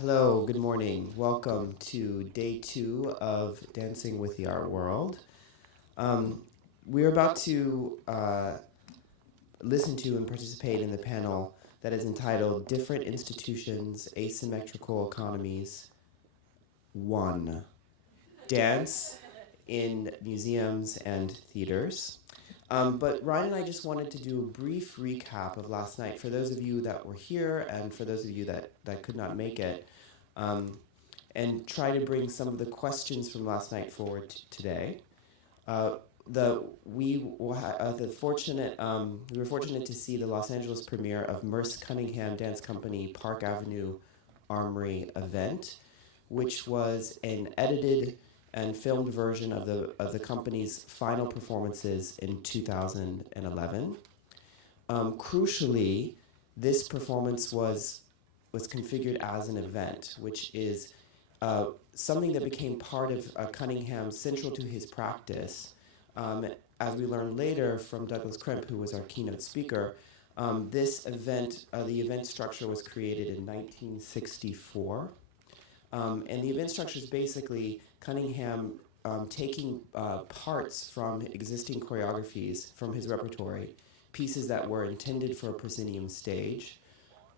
Hello, good morning. Welcome to day 2 of Dancing with the Art World. We're about to listen to and participate in the panel that is entitled Different Institutions, Asymmetrical Economies 1. Dance in Museums and Theaters. But Ryan and I just wanted to do a brief recap of last night for those of you that were here and for those of you that could not make it, and try to bring some of the questions from last night forward today. We were fortunate to see the Los Angeles premiere of Merce Cunningham Dance Company Park Avenue Armory event, which was an edited and filmed version of the company's final performances in 2011. Crucially, this performance was configured as an event, which is something that became part of Cunningham, central to his practice. As we learned later from Douglas Crimp, who was our keynote speaker, this event, the event structure was created in 1964. And the event structure is basically Cunningham taking parts from existing choreographies from his repertory, pieces that were intended for a proscenium stage,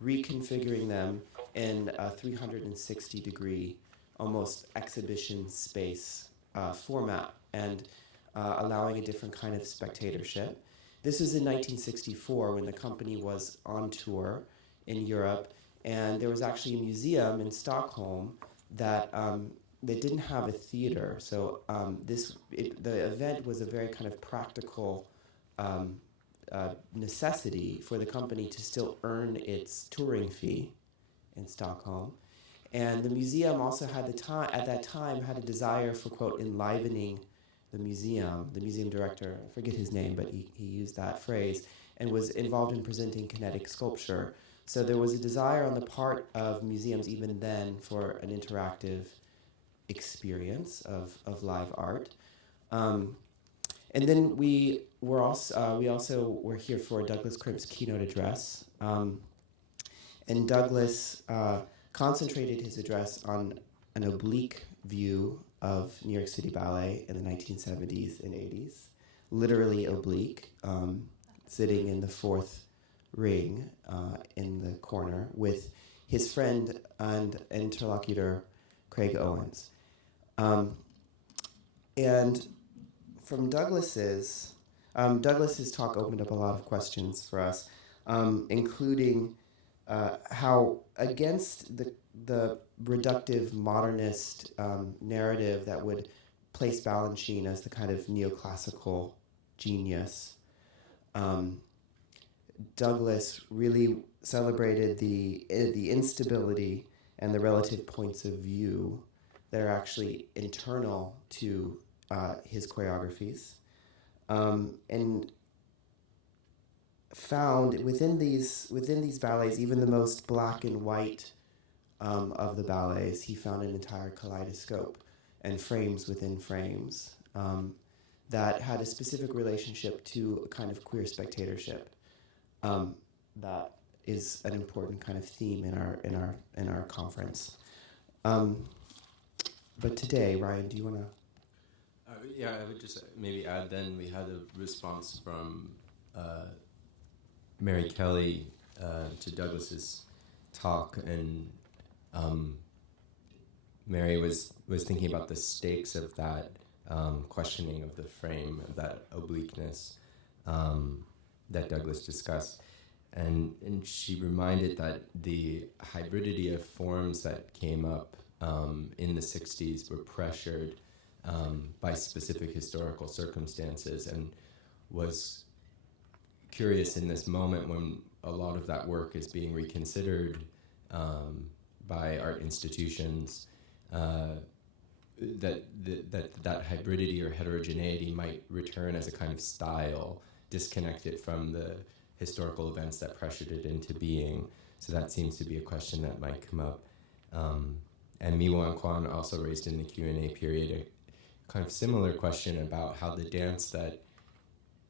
reconfiguring them in a 360-degree, almost exhibition space format, and allowing a different kind of spectatorship. This was in 1964 when the company was on tour in Europe, and there was actually a museum in Stockholm that didn't have a theater. So the event was a very kind of practical necessity for the company to still earn its touring fee in Stockholm. And the museum also had at that time had a desire for, quote, enlivening the museum. The museum director, I forget his name, but he used that phrase, and was involved in presenting kinetic sculpture. So there was a desire on the part of museums even then for an interactive experience of live art. And then we also were here for Douglas Crimp's keynote address. And Douglas concentrated his address on an oblique view of New York City Ballet in the 1970s and 80s, literally oblique, sitting in the fourth ring in the corner with his friend and interlocutor Craig Owens. And from Douglas's talk opened up a lot of questions for us, including how against the reductive modernist narrative that would place Balanchine as the kind of neoclassical genius, Douglas really celebrated the instability and the relative points of view that are actually internal to his choreographies, and found within these ballets, even the most black and white of the ballets, he found an entire kaleidoscope and frames within frames that had a specific relationship to a kind of queer spectatorship. That is an important kind of theme in our conference. But today, Ryan, do you want to? Yeah, I would just maybe add. Then we had a response from Mary Kelly to Douglas's talk, and Mary was thinking about the stakes of that questioning of the frame, of that obliqueness that Douglas discussed. And she reminded that the hybridity of forms that came up in the 60s were pressured by specific historical circumstances, and was curious in this moment when a lot of that work is being reconsidered by art institutions, that hybridity or heterogeneity might return as a kind of style, disconnected from the historical events that pressured it into being. So that seems to be a question that might come up. And Miwo and Kwan also raised in the Q&A period a kind of similar question about how the dance that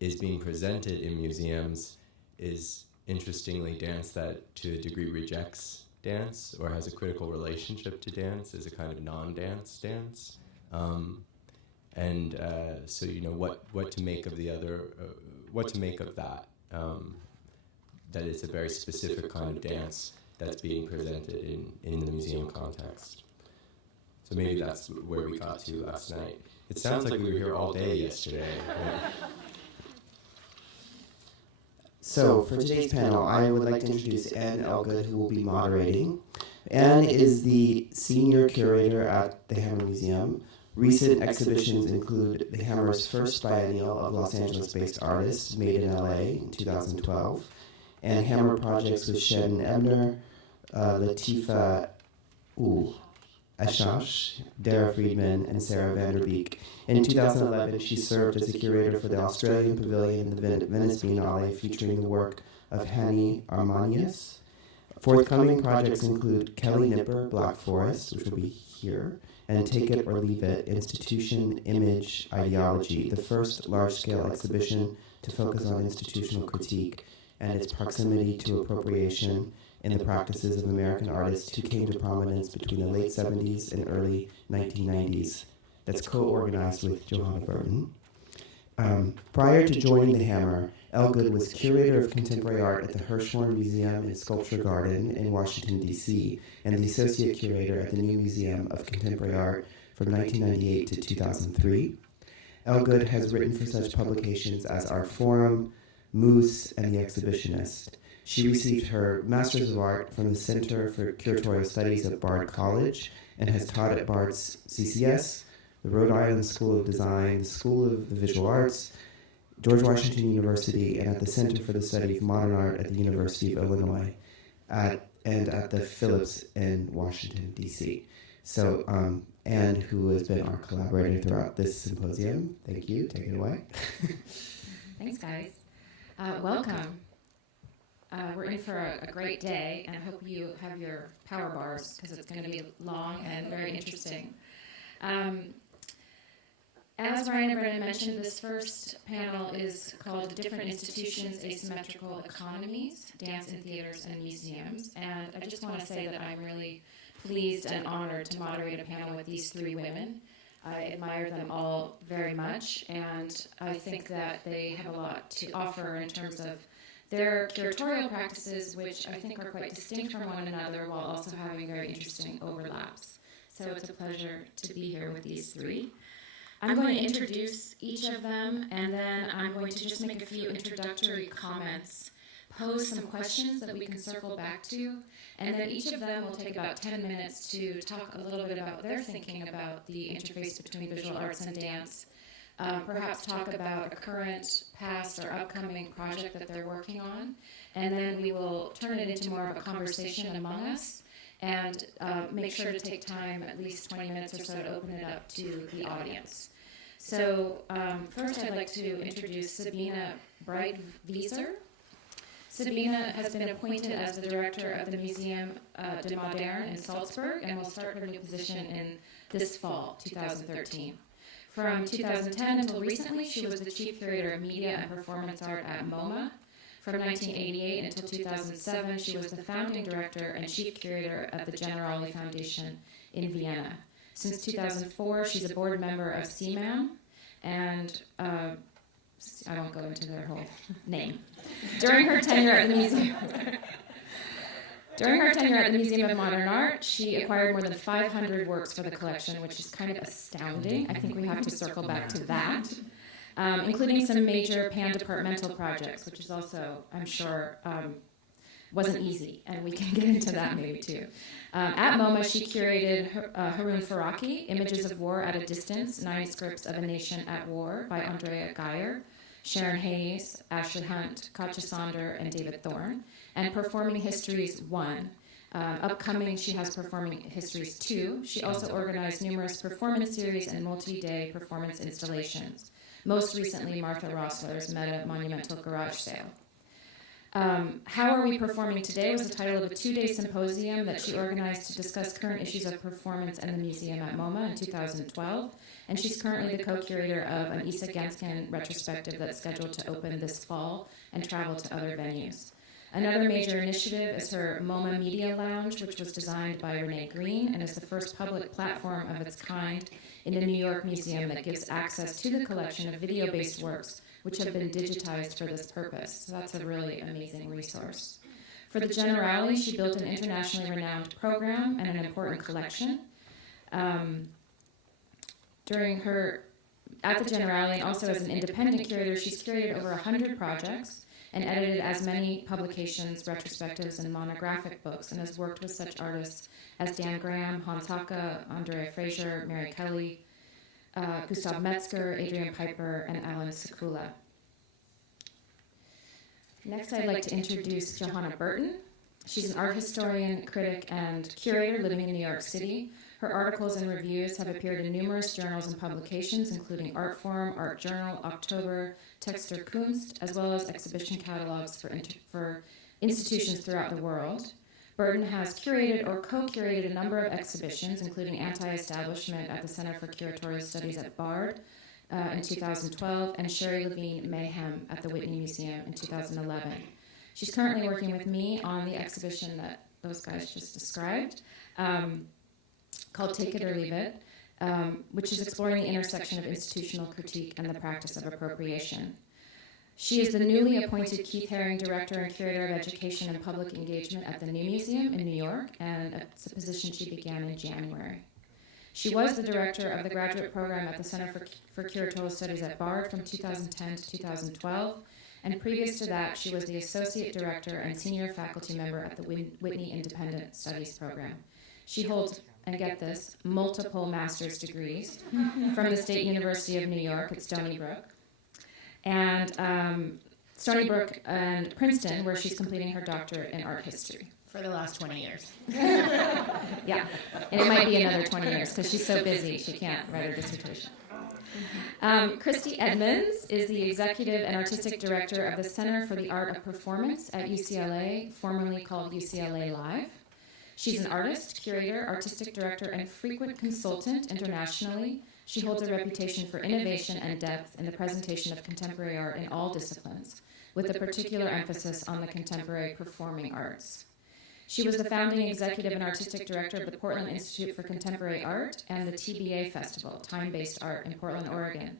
is being presented in museums is interestingly dance that to a degree rejects dance, or has a critical relationship to dance, is a kind of non-dance dance. So what to make of the other, what to make of that, that it's a very specific kind of dance that's being presented in the museum context. So maybe that's where we got to last night. It sounds like we were here all day yesterday. So for today's panel, I would like to introduce Anne Ellegood, who will be moderating. Anne is the senior curator at the Hammer Museum. Recent exhibitions include the Hammer's first biennial of Los Angeles-based artists, made in LA in 2012, and Hammer projects with Shannon Ebner, Latifa Ashash, Dara Friedman, and Sarah Vanderbeek. In 2011, she served as a curator for the Australian Pavilion in the Venice Biennale, featuring the work of Hani Armanius. Forthcoming projects include Kelly Nipper, Black Forest, which will be here, and Take It or Leave It, Institution, Image, Ideology, the first large-scale exhibition to focus on institutional critique and its proximity to appropriation in the practices of American artists who came to prominence between the late 70s and early 1990s. That's co-organized with Johanna Burton. Prior to joining the Hammer, Ellegood was curator of contemporary art at the Hirshhorn Museum and Sculpture Garden in Washington, D.C., and the associate curator at the New Museum of Contemporary Art from 1998 to 2003. Ellegood has written for such publications as Art Forum, Moose, and The Exhibitionist. She received her Master's of Art from the Center for Curatorial Studies at Bard College and has taught at Bard's CCS, the Rhode Island School of Design, the School of the Visual Arts, George Washington University, and at the Center for the Study of Modern Art at the University of Illinois, and at the Phillips in Washington, D.C. So, Anne, who has been our collaborator throughout this symposium, thank you. Take it away. Thanks, guys. Welcome. We're in for a great day, and I hope you have your power bars, because it's going to be long and very interesting. As Ryan and Brennan mentioned, this first panel is called Different Institutions, Asymmetrical Economies, Dance in Theaters and Museums. And I just want to say that I'm really pleased and honored to moderate a panel with these three women. I admire them all very much, and I think that they have a lot to offer in terms of their curatorial practices, which I think are quite distinct from one another while also having very interesting overlaps. So it's a pleasure to be here with these three. I'm going to introduce each of them, and then I'm going to just make a few introductory comments, pose some questions that we can circle back to, and then each of them will take about 10 minutes to talk a little bit about their thinking about the interface between visual arts and dance, perhaps talk about a current, past, or upcoming project that they're working on, and then we will turn it into more of a conversation among us, and make sure to take time, at least 20 minutes or so, to open it up to the audience. So first I'd like to introduce Sabine Breitweiser. Sabine has been appointed as the director of the Museum de Moderne in Salzburg and will start her new position in this fall, 2013. From 2010 until recently, she was the chief curator of media and performance art at MoMA. From 1988 until 2007, she was the founding director and chief curator of the Generali Foundation in Vienna. Since 2004, she's a board member of CMAM, and I won't go into their whole name. During her tenure at the Museum of Modern Art, she acquired more than 500 works for the collection, which is kind of astounding. I think we have to circle back to that. Including some major pan-departmental projects, which is also, I'm sure, wasn't easy, and we can get into that maybe too. At MoMA, she curated Harun Faraki, Images of War at a Distance, 9 Scripts of a Nation at War by Andrea Geyer, Sharon Hayes, Ashley Hunt, Katja Sonder, and David Thorne, and Performing Histories 1. Upcoming, she has Performing Histories 2. She also organized numerous performance series and multi-day performance installations. Most recently, Martha Rossler's Meta Monumental Garage Sale. How Are We Performing Today was the title of a 2-day symposium that she organized to discuss current issues of performance and the museum at MoMA in 2012, and she's currently the co-curator of an Isa Ganskin retrospective that's scheduled to open this fall and travel to other venues. Another major initiative is her MoMA Media Lounge, which was designed by Renee Green and is the first public platform of its kind in the New York Museum that gives access to the collection of video-based works which have been digitized for this purpose. So that's a really amazing resource. For the Generali, she built an internationally renowned program and an important collection. At the Generali, and also as an independent curator, she's curated over 100 projects and edited as many publications, retrospectives, and monographic books, and has worked with such artists as Dan Graham, Hans Hacke, Andrea Fraser, Mary Kelly, Gustav Metzger, Adrian Piper, and Alan Sekula. Next, I'd like to introduce Johanna Burton. She's an art historian, critic, and curator living in New York City. Her articles and reviews have appeared in numerous journals and publications, including Artforum, Art Journal, October, Texter Kunst, as well as exhibition catalogs for institutions throughout the world. Burton has curated or co-curated a number of exhibitions, including Anti-Establishment at the Center for Curatorial Studies at Bard in 2012, and Sherry Levine Mayhem at the Whitney Museum in 2011. She's currently working with me on the exhibition that those guys just described, called Take It or Leave It, which is exploring the intersection of institutional critique and the practice of appropriation. She is the newly appointed Keith Haring Director and Curator of Education and Public Engagement at the New Museum in New York, and it's a position she began in January. She was the director of the graduate program at the Center for Curatorial Studies at Bard from 2010 to 2012, and previous to that, she was the associate director and senior faculty member at the Whitney Independent Studies program. She holds, and get this, multiple master's degrees from the State University of New York at Stony Brook, and Stony Brook and Princeton, where she's completing her doctorate in art history. For the last 20 years. Yeah, and it might be another 20 years because she's so busy she can't write her dissertation. Kristy Edmunds is the executive and artistic director of the Center for the Art of Performance at UCLA, formerly called UCLA Live. She's an artist, curator, artistic director, and frequent consultant internationally. She holds a reputation for innovation and depth in the presentation of contemporary art in all disciplines, with a particular emphasis on the contemporary performing arts. She was the founding executive and artistic director of the Portland Institute for Contemporary Art and the TBA Festival, Time-Based Art, in Portland, Oregon.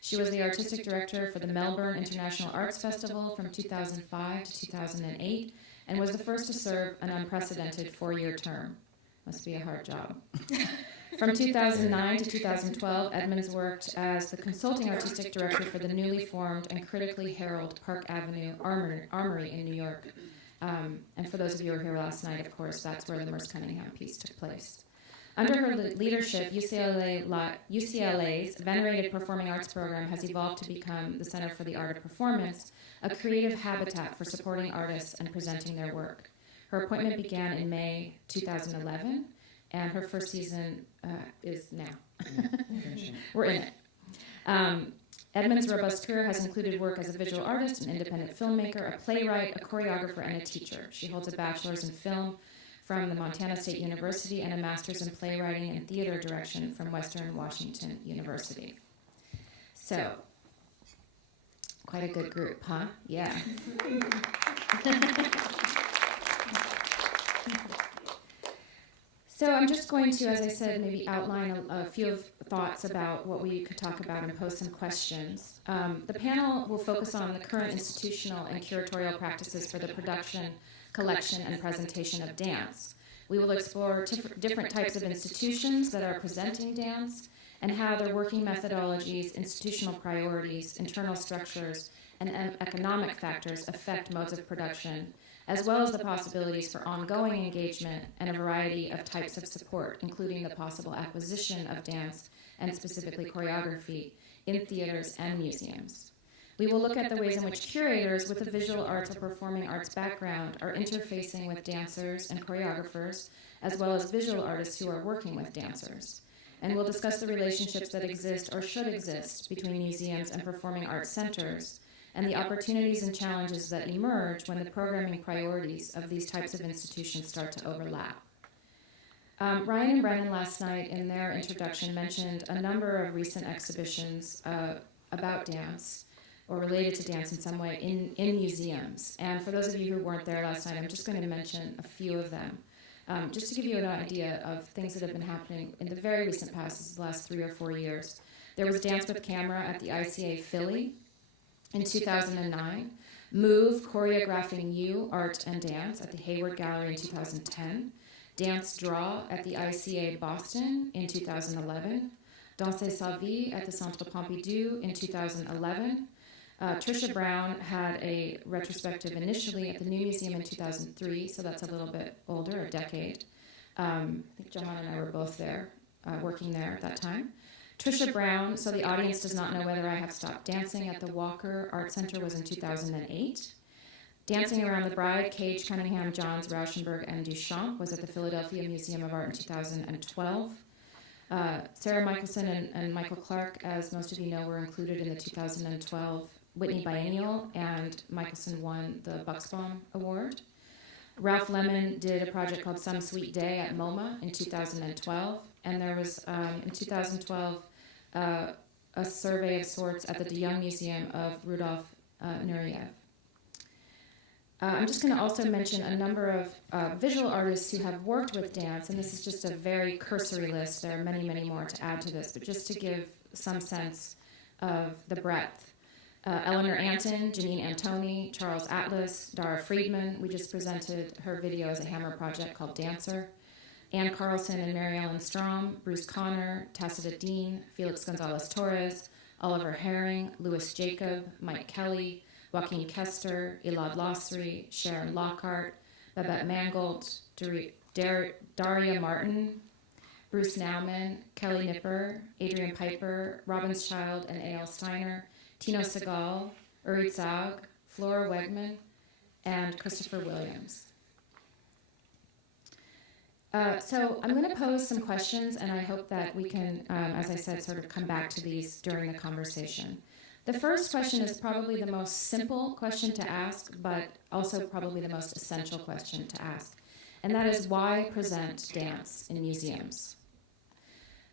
She was the artistic director for the Melbourne International Arts Festival from 2005 to 2008, and was the first to serve an unprecedented 4-year term. Must be a hard job. From 2009 to 2012, Edmunds worked as the consulting artistic director for the newly formed and critically heralded Park Avenue Armory in New York. And for those of you who were here last night, of course, that's where the Merce Cunningham piece took place. Under her leadership, UCLA's venerated performing arts program has evolved to become the Center for the Art of Performance, a creative habitat for supporting artists and presenting their work. Her appointment began in May 2011, and her first season is now. We're in it. Edmunds' robust career has included work as a visual artist, an independent filmmaker, a playwright, a choreographer, and a teacher. She holds a bachelor's in film from the Montana State University and a master's in playwriting and theater direction from Western Washington University. So, quite a good group, huh? Yeah. So I'm just going to, as I said, maybe outline a few thoughts about what we could talk about and pose some questions. The panel will focus on the current institutional and curatorial practices for the production, collection, and presentation of dance. We will explore different types of institutions that are presenting dance and how their working methodologies, institutional priorities, internal structures, and economic factors affect modes of production, as well as the possibilities for ongoing engagement and a variety of types of support, including the possible acquisition of dance and specifically choreography in theaters and museums. We will look at the ways in which curators with a visual arts or performing arts background are interfacing with dancers and choreographers, as well as visual artists who are working with dancers. And we'll discuss the relationships that exist or should exist between museums and performing arts centers, and the opportunities and challenges that emerge when the programming priorities of these types of institutions start to overlap. Ryan and Brennan last night in their introduction mentioned a number of recent exhibitions about dance or related to dance in some way in museums. And for those of you who weren't there last night, I'm just going to mention a few of them. Just to give you an idea of things that have been happening in the very recent past, the last 3 or 4 years. There was Dance with Camera at the ICA Philly in 2009. Move, Choreographing You, Art and Dance at the Hayward Gallery in 2010. Dance Draw at the ICA Boston in 2011. Danser sa vie at the Centre Pompidou in 2011. Trisha Brown had a retrospective initially at the New Museum in 2003, so that's a little bit older, a decade. I think Johanna and I were both there, working there at that time. Trisha Brown, so the audience does not know whether I have stopped dancing at the Walker Art Center, was in 2008. Dancing Around the Bride, Cage, Cunningham, Johns, Rauschenberg, and Duchamp was at the Philadelphia Museum of Art in 2012. Sarah Michelson and Michael Clark, as most of you know, were included in the 2012 Whitney Biennial, and Michelson won the Bucksbaum Award. Ralph Lemon did a project called Some Sweet Day at MoMA in 2012, and there was, in 2012, a survey of sorts at the De Young Museum of Rudolf Nureyev. I'm just going to also mention a number of visual artists who have worked with dance, and this is just a very cursory list. There are many, many more to add to this, but just to give some sense of the breadth. Eleanor Anton, Janine Antoni, Charles Atlas, Dara Friedman. We just presented her video as a Hammer project called Dancer. Ann Carlson and Mary Ellen Strom, Bruce Conner, Tacita Dean, Felix Gonzalez Torres, Oliver Haring, Louis Jacob, Mike Kelly, Joaquin Kester, Elad Lasri, Sharon Lockhart, Babette Mangold, Daria Martin, Bruce Nauman, Kelly Nipper, Adrian Piper, Robinschild and A.L. Steiner, Tino Segal, Uri Zag, Flora Wegman, and Christopher Williams. So I'm going to pose some questions, and I hope that we can, as I said, sort of come back to these during the conversation. The first question is probably the most simple question to ask, but also probably the most essential question to ask, and that is, why present dance in museums?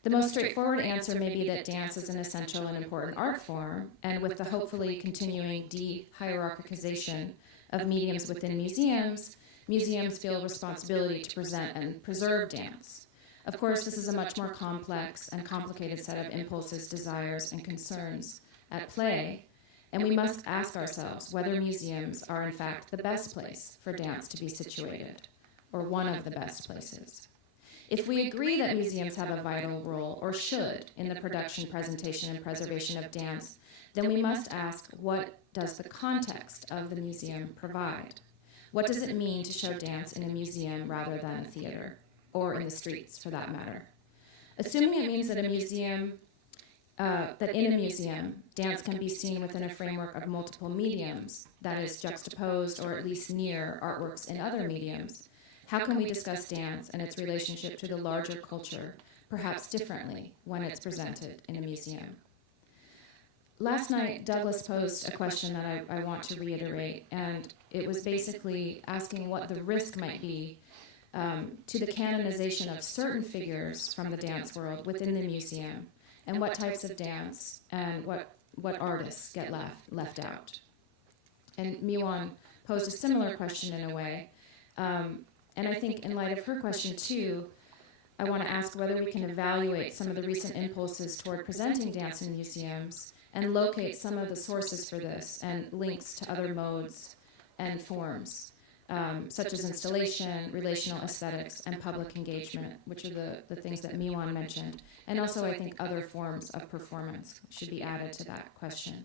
The most straightforward answer may be that dance is an essential and important art form, and with the hopefully continuing de-hierarchization of mediums within museums, museums feel responsibility to present and preserve dance. Of course, this is a much more complex and complicated set of impulses, desires, and concerns at play, and we must ask ourselves whether museums are in fact the best place for dance to be situated, or one of the best places. If we agree that museums have a vital role, or should, in the production, presentation, and preservation of dance, then we must ask, what does the context of the museum provide? What does it mean to show dance in a museum rather than a theater, or in the streets, for that matter? Assuming it means that in a museum, dance can be seen within a framework of multiple mediums, that is, juxtaposed or at least near artworks in other mediums, how can we discuss dance and its relationship to the larger culture, perhaps differently, when it's presented in a museum? Last night, Douglas posed a question that I want to reiterate, and it was basically asking what the risk might be to the canonization of certain figures from the dance world within the museum, and what types of dance and what artists get left out. And Miwan posed a similar question in a way. And I think in light of her question, too, I want to ask whether we can evaluate some of the recent impulses toward presenting dance in museums and locate some of the sources for this and links to other modes and forms, such as installation, relational aesthetics, and public engagement, which are the things that Miwan mentioned. And also, I think, other forms of performance should be added to that question.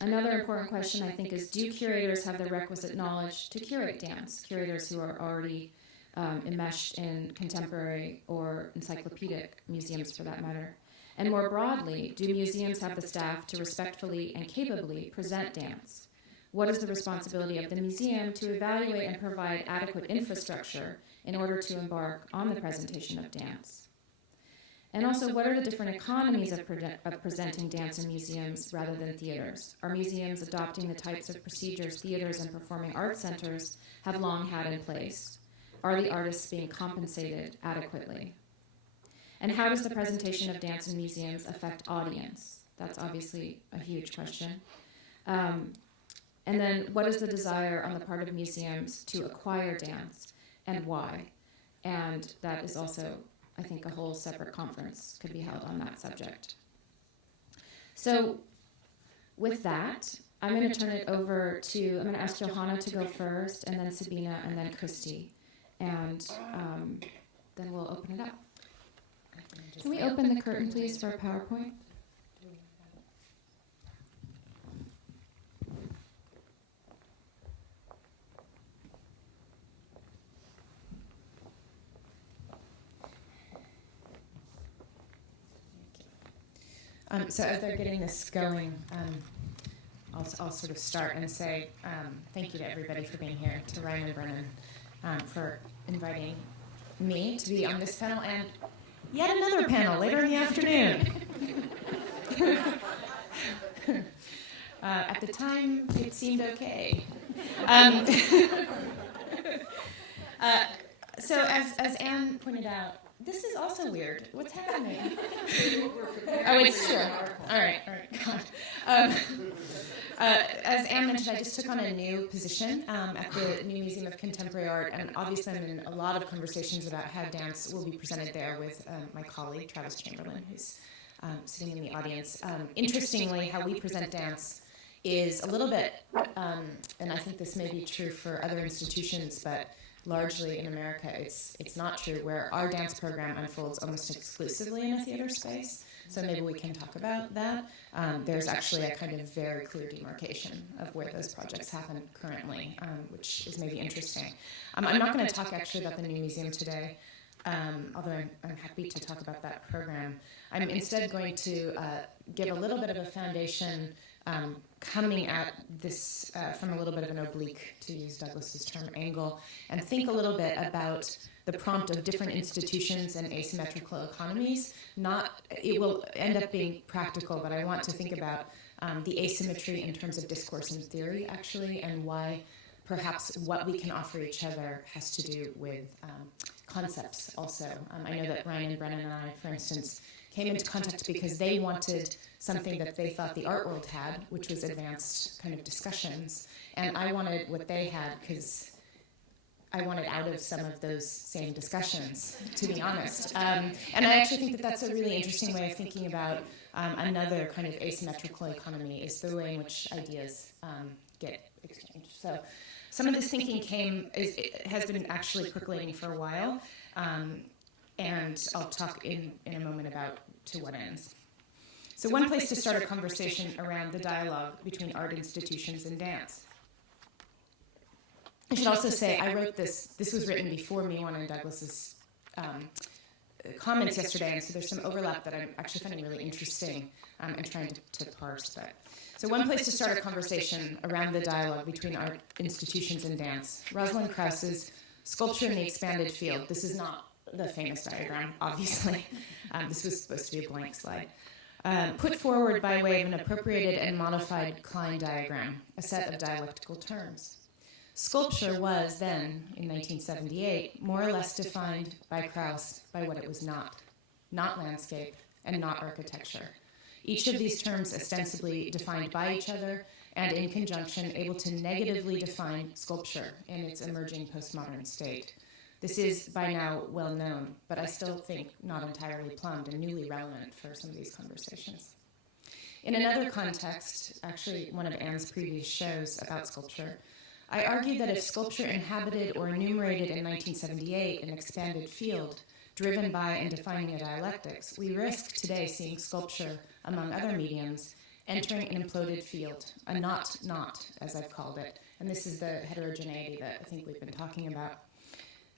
Another important question, I think, is, do curators have the requisite knowledge to curate dance? Curators who are already enmeshed in contemporary or encyclopedic museums, for that matter. And more broadly, do museums have the staff to respectfully and capably present dance? What is the responsibility of the museum to evaluate and provide adequate infrastructure in order to embark on the presentation of dance? And also, what are the different economies of presenting dance in museums rather than theaters? Are museums adopting the types of procedures theaters and performing arts centers have long had in place? Are the artists being compensated adequately? And how does the presentation of dance in museums affect audience? That's obviously a huge question. And then what is the desire on the part of museums to acquire dance and why? And that is also, I think, a whole separate conference could be held on that subject. So with that, I'm going to turn it over to, I'm going to ask Johanna to go first, and then Sabine, and then Kristy. And then we'll open it up. Can we open the curtain, please, for a PowerPoint? So as they're getting this going, I'll sort of start and say thank you to everybody for being here, to Ryan and Brennan for inviting me to be on this panel, and yet another panel later in the afternoon. At the time, it seemed okay. So as Anne pointed out, this is also weird. What's happening? Oh, it's true. All right. God. As Anne mentioned, I just took on a new position at the New Museum of Contemporary Art, and obviously I'm in a lot of conversations about how dance will be presented there with my colleague, Travis Chamberlain, who's sitting in the audience. Interestingly, how we present dance is a little bit, and I think this may be true for other institutions, but largely in America, it's not true, where our dance program unfolds almost exclusively in a theater space. So maybe we can talk about that. There's actually a kind of very clear demarcation of where those projects happen currently, which is maybe interesting. I'm not going to talk actually about the New Museum today, although I'm happy to talk about that program. I'm instead going to give a little bit of a foundation coming at this from a little bit of an oblique, to use Douglas's term, angle, and think a little bit about the prompt of different institutions and asymmetrical economies. It will end up being practical, but I want to think about the asymmetry in terms of discourse and theory, actually, and why perhaps what we can offer each other has to do with concepts also. I know that Ryan and Brennan and I, for instance, came into contact because they wanted something that they thought the art world had, which was advanced kind of discussions. And I wanted what they had because I wanted out of some of those same discussions, to be honest. And I actually think that that's a really interesting way of thinking about another kind of asymmetrical economy, is the way in which ideas get exchanged. So some of this thinking has been actually percolating for a while. And I'll talk in a moment about to what ends. So one place to start a conversation around the dialogue between art institutions and dance. I should also say I wrote this was written before me, one of Douglas's comments yesterday, and so there's some overlap that I'm actually finding really interesting and trying to parse. So one place to start a conversation around the dialogue between art institutions and dance. Rosalind Krauss's Sculpture in the Expanded Field. This is not the famous diagram, obviously. This was supposed to be a blank slide. Put forward by way of an appropriated and modified Klein diagram, a set of dialectical terms. Sculpture was then, in 1978, more or less defined by Krauss by what it was not landscape and not architecture. Each of these terms ostensibly defined by each other and in conjunction able to negatively define sculpture in its emerging postmodern state. This is by now well known, but I still think not entirely plumbed and newly relevant for some of these conversations. In another context, actually one of Anne's previous shows about sculpture, I argued that if sculpture inhabited or enumerated in 1978 an expanded field driven by and defining a dialectics, we risk today seeing sculpture, among other mediums, entering an imploded field, a not, as I've called it. And this is the heterogeneity that I think we've been talking about.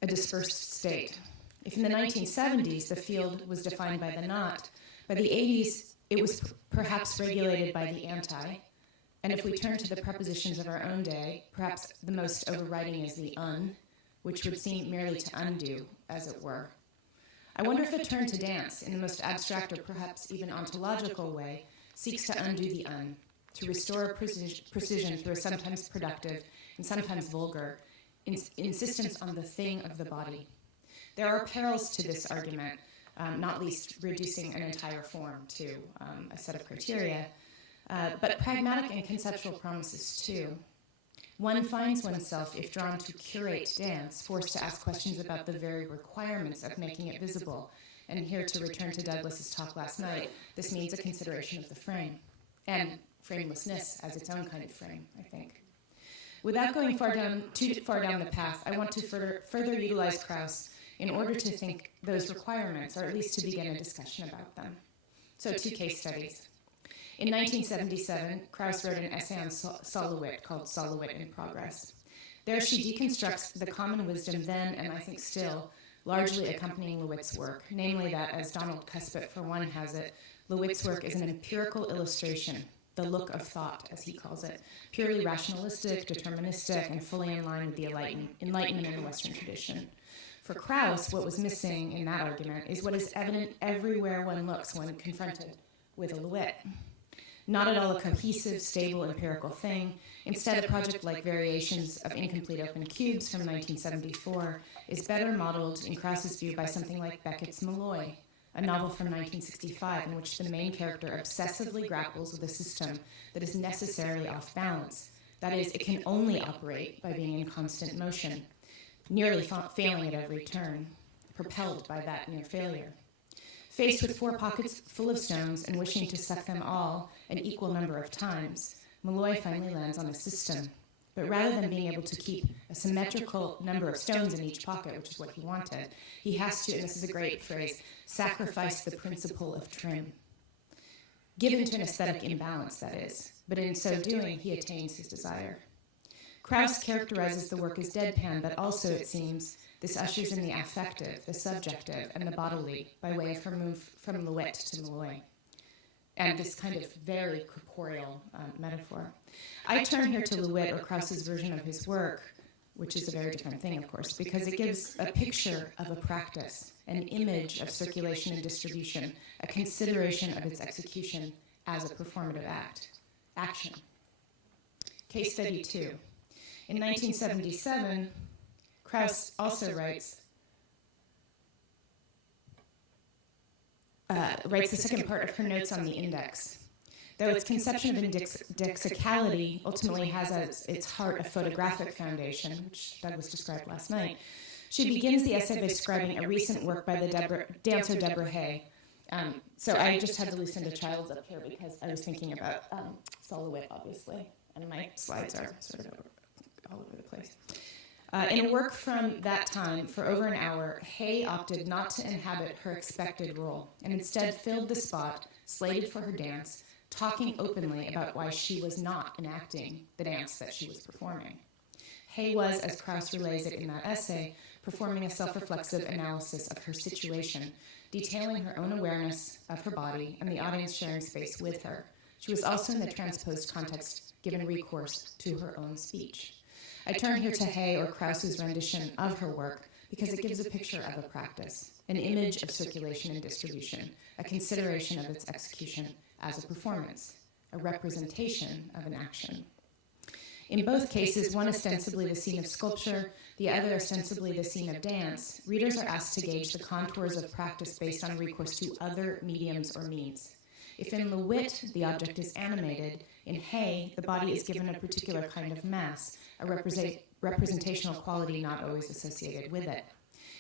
A dispersed state. If in the 1970s the field was defined by the not, by the 80s it was perhaps regulated by the anti, and if we turn to the prepositions of our own day, perhaps the most overriding is the un, which would seem merely to undo, as it were. I wonder if a turn to dance, in the most abstract or perhaps even ontological way, seeks to undo the un, to restore precision through a sometimes productive and sometimes vulgar insistence on the thing of the body. There are perils to this argument, not least reducing an entire form to a set of criteria, but pragmatic and conceptual promises too. One finds oneself, if drawn to curate dance, forced to ask questions about the very requirements of making it visible. And here, to return to Douglas's talk last night, this means a consideration of the frame, and framelessness as its own kind of frame, I think. Without going too far down the path, I want to further utilize Krauss in order to think those requirements, or at least to begin a discussion about them. So 2 case studies. In 1977, Krauss wrote an essay on Soloist called Soloist in Progress. There she deconstructs the common wisdom then, and I think still, largely accompanying Lewitt's work, namely that, as Donald Cuspit for one has it, Lewitt's work is an empirical illustration, the look of thought, as he calls it, purely rationalistic, deterministic, and fully in line with the Enlightenment in the Western tradition. For Krauss, what was missing in that argument is what is evident everywhere one looks when confronted with a Lewitt. Not at all a cohesive, stable, empirical thing. Instead, a project like Variations of Incomplete Open Cubes from 1974 is better modeled, in Krauss's view, by something like Beckett's Malloy, a novel from 1965 in which the main character obsessively grapples with a system that is necessarily off balance. That is, it can only operate by being in constant motion, nearly failing at every turn, propelled by that near failure. Faced with 4 pockets full of stones and wishing to suck them all an equal number of times, Malloy finally lands on a system. But rather than being able to keep a symmetrical number of stones in each pocket, which is what he wanted, he has to, and this is a great phrase, sacrifice the principle of trim. Given to an aesthetic imbalance, that is. But in so doing, he attains his desire. Krauss characterizes the work as deadpan, but also, it seems, this ushers in the affective, the subjective, and the bodily by way of her move from Lewitt to Malloy, and this kind of very corporeal metaphor. I turn here to Lewitt, or Krauss's version of his work, which is a very different thing, of course, because it gives a picture of a practice, an image of circulation and distribution, a consideration of its execution as a performative action. Case study 2. In 1977, Krauss also writes the second part of her notes on the index. Though its conception of indexicality ultimately has at its heart a photographic foundation, which Douglas described last night, she begins the essay by describing a recent work by the dancer Deborah Hay. So I just had to Lucinda Childs up here because I was thinking about Soloist, obviously, and my slides are sort of all over the place. In a work from that time, for over an hour, Hay opted not to inhabit her expected role and instead filled the spot slated for her dance, talking openly about why she was not enacting the dance that she was performing. Hay was, as Krauss relays it in that essay, performing a self-reflexive analysis of her situation, detailing her own awareness of her body and the audience sharing space with her. She was also in the transposed context given recourse to her own speech. I turn here to Hay, or Krauss's rendition of her work, because it gives a picture of a practice, an image of circulation and distribution, a consideration of its execution as a performance, a representation of an action. In both cases, one ostensibly the scene of sculpture, the other ostensibly the scene of dance, readers are asked to gauge the contours of practice based on recourse to other mediums or means. If in Lewitt the object is animated, in Hay the body is given a particular kind of mass, a representational quality not always associated with it.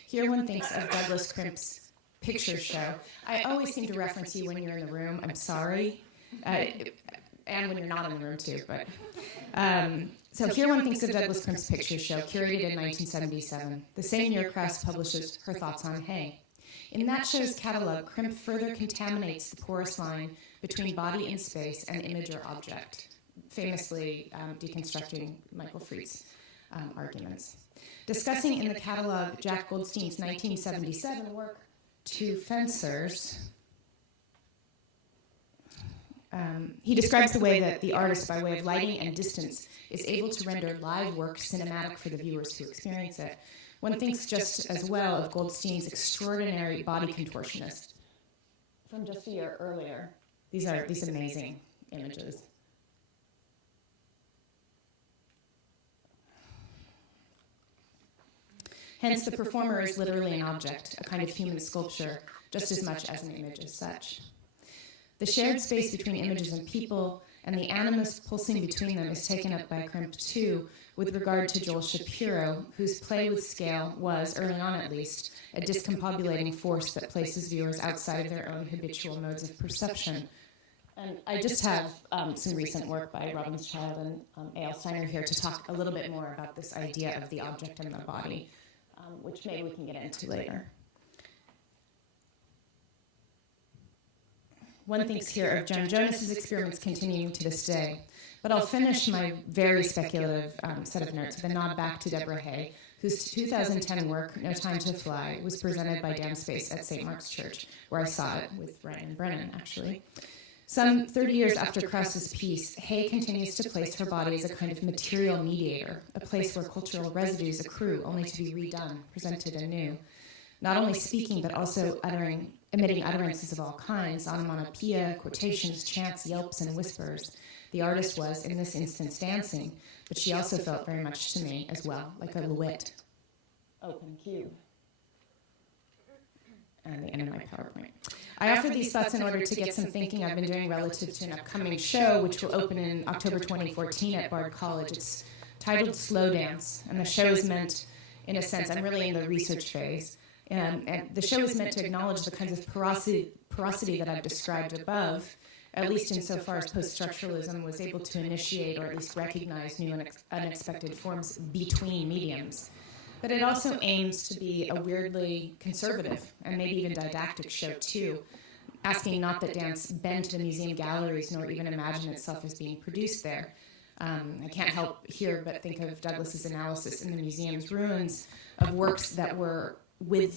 Here one thinks of Douglas Crimp's picture show. I always seem to reference you when you're in the room. I'm sorry. And when you're not in the room, too. But so here one thinks of Douglas Crimp's picture show, curated in 1977, the same year Krauss publishes her thoughts on Hay. In that show's catalog, Crimp further contaminates the porous line between body and space and image or object, famously deconstructing Michael Fried's arguments. Discussing in the catalog Jack Goldstein's 1977 work, Two Fencers, he describes the way that the artist, by way of lighting and distance, is able to render live work cinematic for the viewers who experience it. One thinks just as well of Goldstein's extraordinary body contortionist from just a year earlier. These are these amazing images. Hence, the performer is literally an object, a kind of human sculpture, just as much as an image as such. The shared space between images and people and the animus pulsing between them is taken up by Crimp 2 with regard to Joel Shapiro, whose play with scale was, early on at least, a discombobulating force that places viewers outside of their own habitual modes of perception. And I just have some recent work by Robbins-Child and A.L. Steiner here to talk a little bit more about this idea of the object and the body, which maybe we can get into later. One thinks here of Joan Jonas's experiments continuing to this day. But I'll finish my very speculative set of notes with a nod back to Deborah Hay, whose 2010 work, No Time to Fly, was presented by Dan Space at St. Mark's Church, where I saw it with Ryan Brennan, actually. Some 30 years after Krauss's piece, Hay continues to place her body as a kind of material mediator, a place where cultural residues accrue only to be redone, presented anew. Not only speaking, but also emitting utterances of all kinds, onomatopoeia, quotations, chants, yelps, and whispers. The artist was, in this instance, dancing, but she also felt very much to me as well, like a Louette. Open cube. And the end of my PowerPoint. I offer these thoughts in order to get some thinking I've been doing relative to an upcoming show, which will open in October 2014 at Bard College. It's titled Slow Dance, and the show is meant, in a sense, I'm really in the research phase, and the show is meant to acknowledge the kinds of porosity that I've described above, at least insofar as post-structuralism was able to initiate or at least recognize new and unexpected forms between mediums. But it also aims to be a weirdly conservative and maybe even didactic show, too, asking not that dance bend to the museum galleries nor even imagine itself as being produced there. I can't help here but think of Douglas's analysis in the museum's ruins of works that were made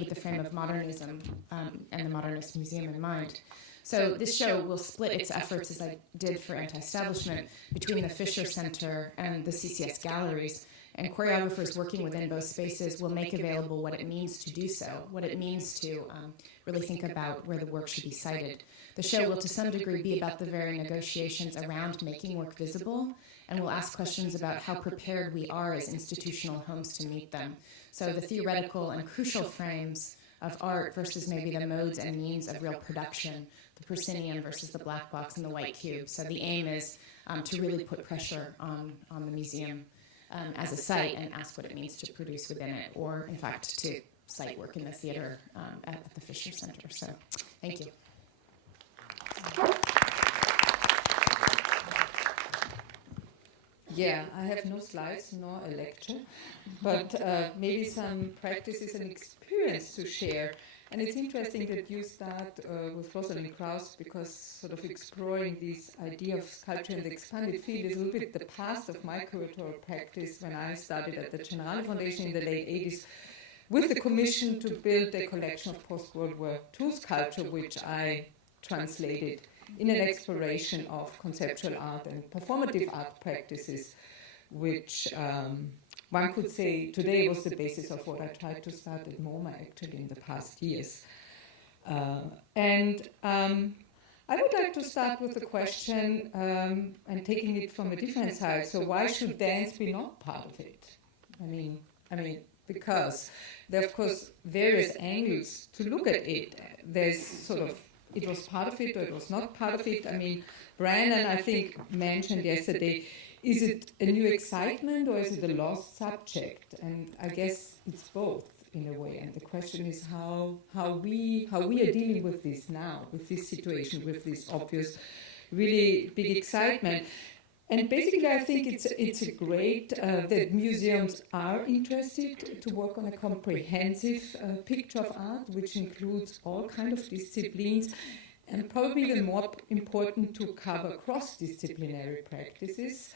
with the frame of modernism and the modernist museum in mind. So this show will split its efforts, as I did for anti-establishment, between the Fisher Center and the CCS galleries, and choreographers working within both spaces will make available what it means to do so, what it means to really think about where the work should be cited. The show will to some degree be about the very negotiations around making work visible, and will ask questions about how prepared we are as institutional homes to meet them. So the theoretical and crucial frames of art versus maybe the modes and means of real production, the proscenium versus the black box and the white cube. So the aim is to really put pressure on the museum as a site and ask what it means to produce within it, or in fact to cite work in the theater at the Fisher Center. So thank you. Yeah, I have no slides nor a lecture, but maybe some practices and experience to share. And it's interesting that you start with Rosalind Krauss, because sort of exploring this idea of sculpture in the expanded field is a little bit the past of my curatorial practice when I started at the Generale Foundation in the late 80s with the commission to build a collection of post-World War II sculpture, which I translated in an exploration of conceptual art and performative art practices, which one could say today was the basis of what I tried to start at MoMA actually in the past years. And I would like to start with the question and taking it from a different side. So why should dance be not part of it? I mean, because there are, of course, various angles to look at it. There's sort of, it was part of it or it was not part of it. I mean, Brandon, I think, mentioned yesterday, is it a new excitement or is it a lost subject? And I guess it's both in a way. And the question is how we are dealing with this now, with this situation, with this obvious, really big excitement. And basically, I think it's a great that museums are interested to work on a comprehensive picture of art, which includes all kinds of disciplines, and probably even more important to cover cross-disciplinary practices.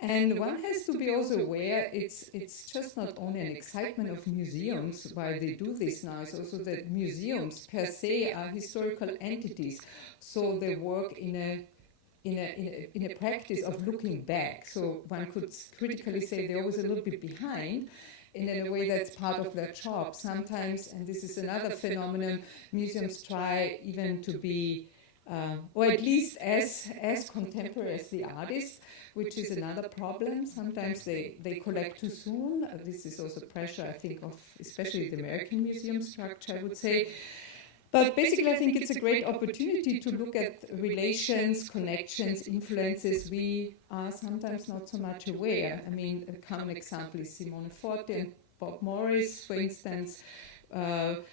And one has to be also aware it's just not only an excitement of museums why they do this now, it's also that museums per se are historical entities, so they work in a practice of looking back. So one could critically say they're always a little bit behind, and in a way that's part of their job. Sometimes, and this is another phenomenon, museums try even to be, or at least as contemporary as the artists, which is another problem. Sometimes they collect too soon. This is also pressure, I think, of especially the American museum structure, I would say. But basically, I think it's a great opportunity to look at relations, connections, influences we are sometimes not so much aware. I mean, a common example is Simone Forti and Bob Morris, for instance, and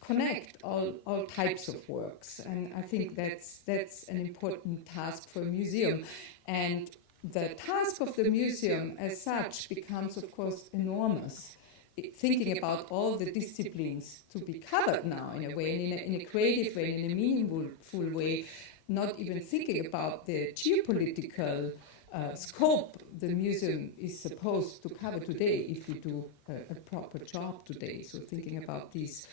connect all types of works. And I think that's an important task for a museum. And the task of the museum as such becomes, of course, enormous. Thinking about all the disciplines to be covered now in a way, in a creative way, in a meaningful way, not even thinking about the geopolitical scope the museum is supposed to cover today if we do a proper job today. So thinking about these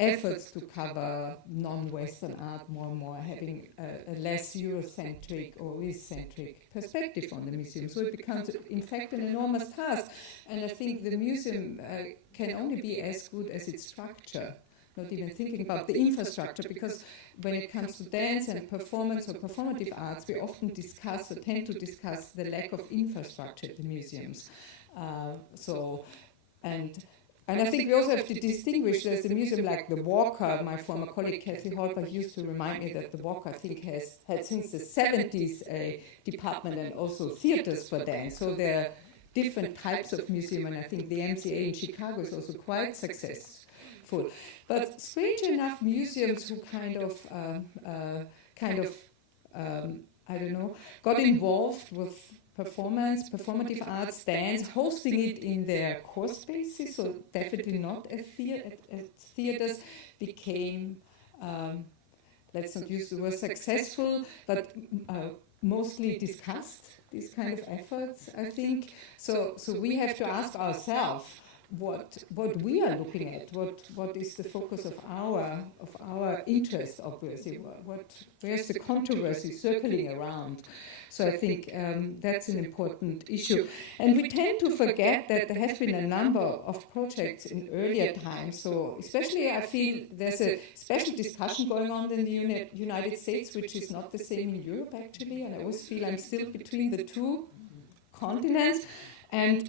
efforts to cover non-Western art more and more, having a less Eurocentric or East-centric perspective on the museum. So it becomes, in fact, an enormous task. And I think the museum can only be as good as its structure, not even thinking about the infrastructure, because when it comes to dance and performance or performative arts, we often discuss or tend to discuss the lack of infrastructure at the museums. And I think we also have to distinguish, there's a museum like the Walker. My former colleague Kathy Holbach used to remind me that the Walker, I think, has had since the 70s a department and also theaters for dance. So there are different types of museum, and I think the MCA in Chicago is also quite successful. But strange enough, museums who got involved with performative arts, dance, hosting it in their core spaces, so definitely not at theaters, became, let's not use the word successful, but mostly discussed, these kind of efforts, I think. So we have to ask ourselves what we are looking at, what is the focus of our interest, obviously, where's the controversy circling around. So I think that's an important issue. And we tend to forget that there have been a number of projects in earlier times. So especially I feel there's a special discussion going on in the United States, which is not the same in Europe, actually. And I always feel I'm still between the two continents. And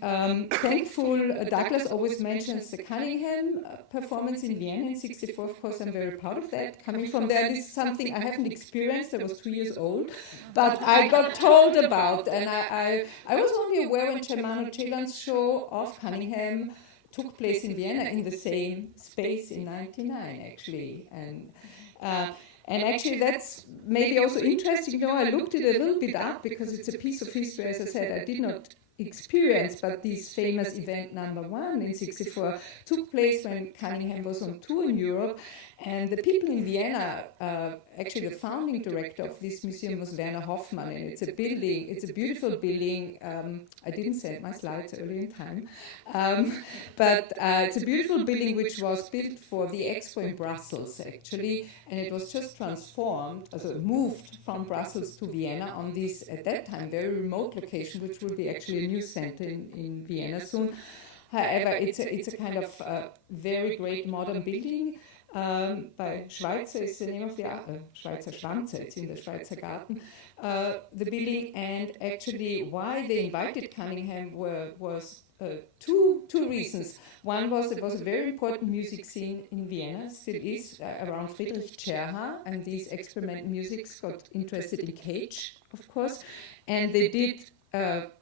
thankful, Douglas always mentions the Cunningham performance in Vienna in '64. Of course, I'm very proud of that. Coming from there, this is something I haven't experienced. I was 2 years old, but I got told about. And I was only aware when Germano Celan's show of Cunningham took place in Vienna in the same space in '99, actually. And actually, that's maybe also interesting. I looked it a little bit up because it's a piece of history, as I said, I did not experience, but this famous event number 1 in '64 took place when Cunningham was on tour in Europe, and the people in Vienna, actually the founding director of this museum was Werner Hoffmann, and it's a beautiful building. I didn't send my slides early in time, but it's a beautiful building which was built for the expo in Brussels, actually, and it was just transformed, moved from Brussels to Vienna on this, at that time, very remote location, which will be actually a new center in Vienna soon. However, it's a kind of very great modern building. By Schweitzer is the name of the Schweizer Schwanze, it's in the Schweizer Garten, the building. And actually why they invited Cunningham was two reasons. One was it was a very important music scene in Vienna, still is, around Friedrich Scherha, and these experimental musics got interested in Cage, of course, and they did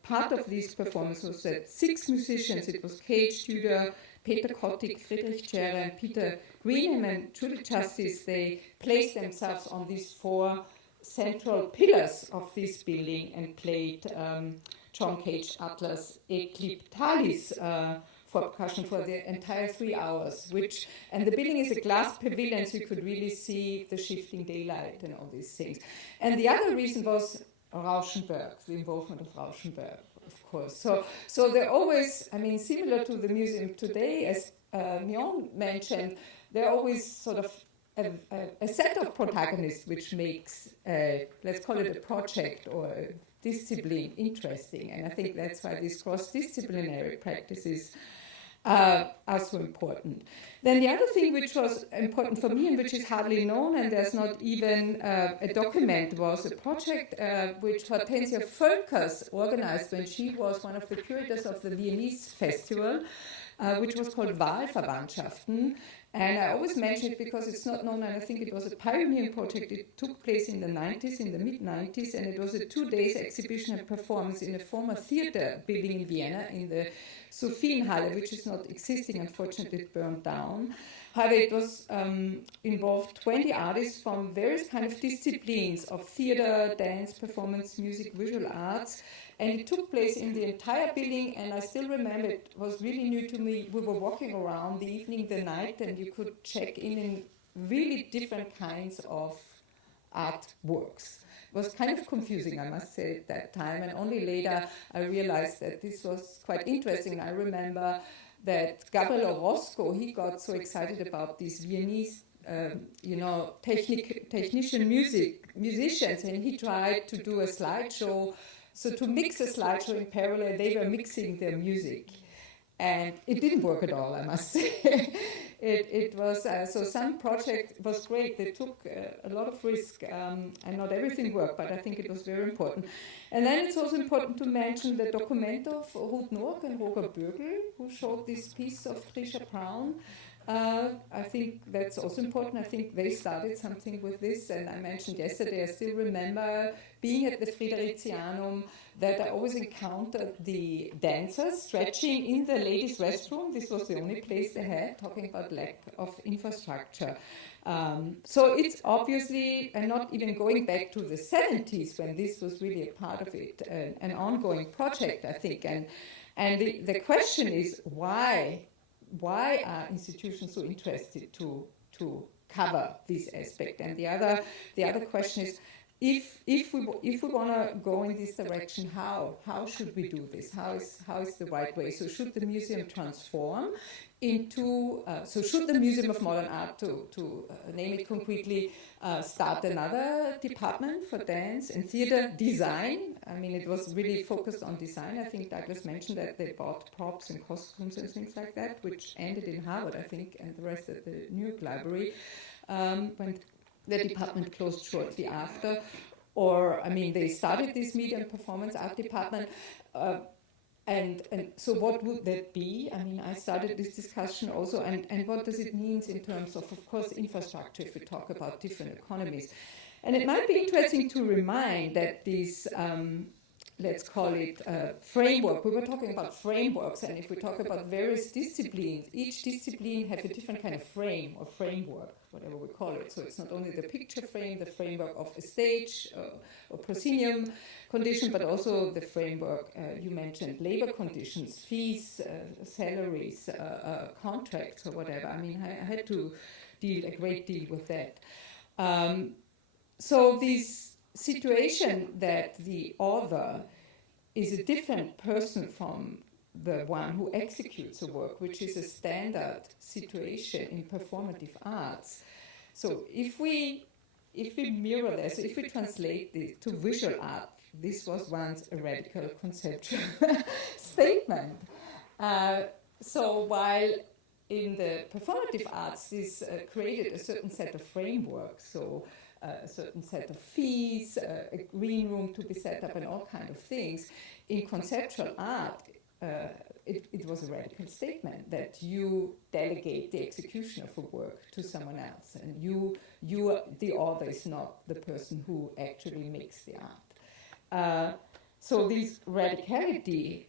part of this performance was that 6 musicians, it was Cage, Tudor, Peter Kotick, Friedrich Scherha, and Peter Greenham and Julie Justice, they placed themselves on these 4 central pillars of this building and played John Cage Atlas Ecliptalis for percussion for the entire 3 hours, and the building is a glass pavilion, so you could really see the shifting daylight and all these things. And the other reason was Rauschenberg, the involvement of Rauschenberg, of course. So they're always, similar to the museum today, as Myon mentioned, they're always sort of a set of protagonists which makes, let's call it a project or a discipline interesting. And I think that's why these cross-disciplinary practices are so important. Then the other thing which was important for me and which is hardly known, and there's not even a document, was a project which Hortensia Völkers organized when she was one of the curators of the Viennese festival. which was called Wahlverwandtschaften. And I always mention it because it's not known, and I think it was a pioneering project. It took place in the 90s, in the mid-90s, and it was a 2-day exhibition and performance in a former theater building in Vienna, in the Sophienhalle, which is not existing, unfortunately, it burned down. However, it was involved 20 artists from various kind of disciplines of theater, dance, performance, music, visual arts, and it took place in the entire building, and I still remember it was really new to me. We were walking around the evening, the night, and you could check in really different kinds of artworks. It was kind of confusing, I must say, at that time, and only later I realized that this was quite interesting. I remember that Gabriel Orozco, he got so excited about these Viennese technician musicians, and he tried to do a slideshow. So to mix a slideshow in parallel, they were mixing their music. And it didn't work at all, I must say. It was, so some project was great. They took a lot of risk, and not everything worked, but I think it was very important. And then it's also important to mention the document of Ruth Nork and Roger Bürgel, who showed this piece of Trisha Brown. I think that's also important. I think they started something with this, and I mentioned yesterday, I still remember being at the Fridericianum, that I always encountered the dancers stretching in the ladies' restroom. This was the only place they had, talking about lack of infrastructure. So it's obviously, and not even going back to the 70s when this was really a part of it, an ongoing project, I think. And the question is, why are institutions so interested to cover this aspect? And the other question is, if we want to go in this direction, how should we do this? How is the right way? So should the museum transform into? So should the Museum of Modern Art, to name it concretely, start another department for dance and theater design? I mean, it was really focused on design. I think Douglas mentioned that they bought props and costumes and things like that, which ended in Harvard, I think, and the rest at the New York Library, when the department closed shortly after. Or, I mean, they started this media and performance art department. And so what would that be? I mean, I started this discussion also, and what does it mean in terms of course, infrastructure, if we talk about different economies. And it might be interesting to remind that this, let's call it framework. We were talking about frameworks, and if we talk about various disciplines, each discipline has a different kind of frame or framework, whatever we call it. So it's not only the picture frame, the framework of a stage or proscenium condition, but also the framework, you mentioned labor conditions, fees, salaries, contracts or whatever. I mean, I had to deal a great deal with that. So this situation that the author is a different person from the one who executes a work, which is a standard situation in performative arts. So if we mirror this, if we translate this to visual art, this was once a radical conceptual statement. So while in the performative arts, this created a certain set of frameworks, so a certain set of fees, a green room to be set up, and all kinds of things. In conceptual art, it was a radical statement that you delegate the execution of a work to someone else, and the author is not the person who actually makes the art. So this radicality,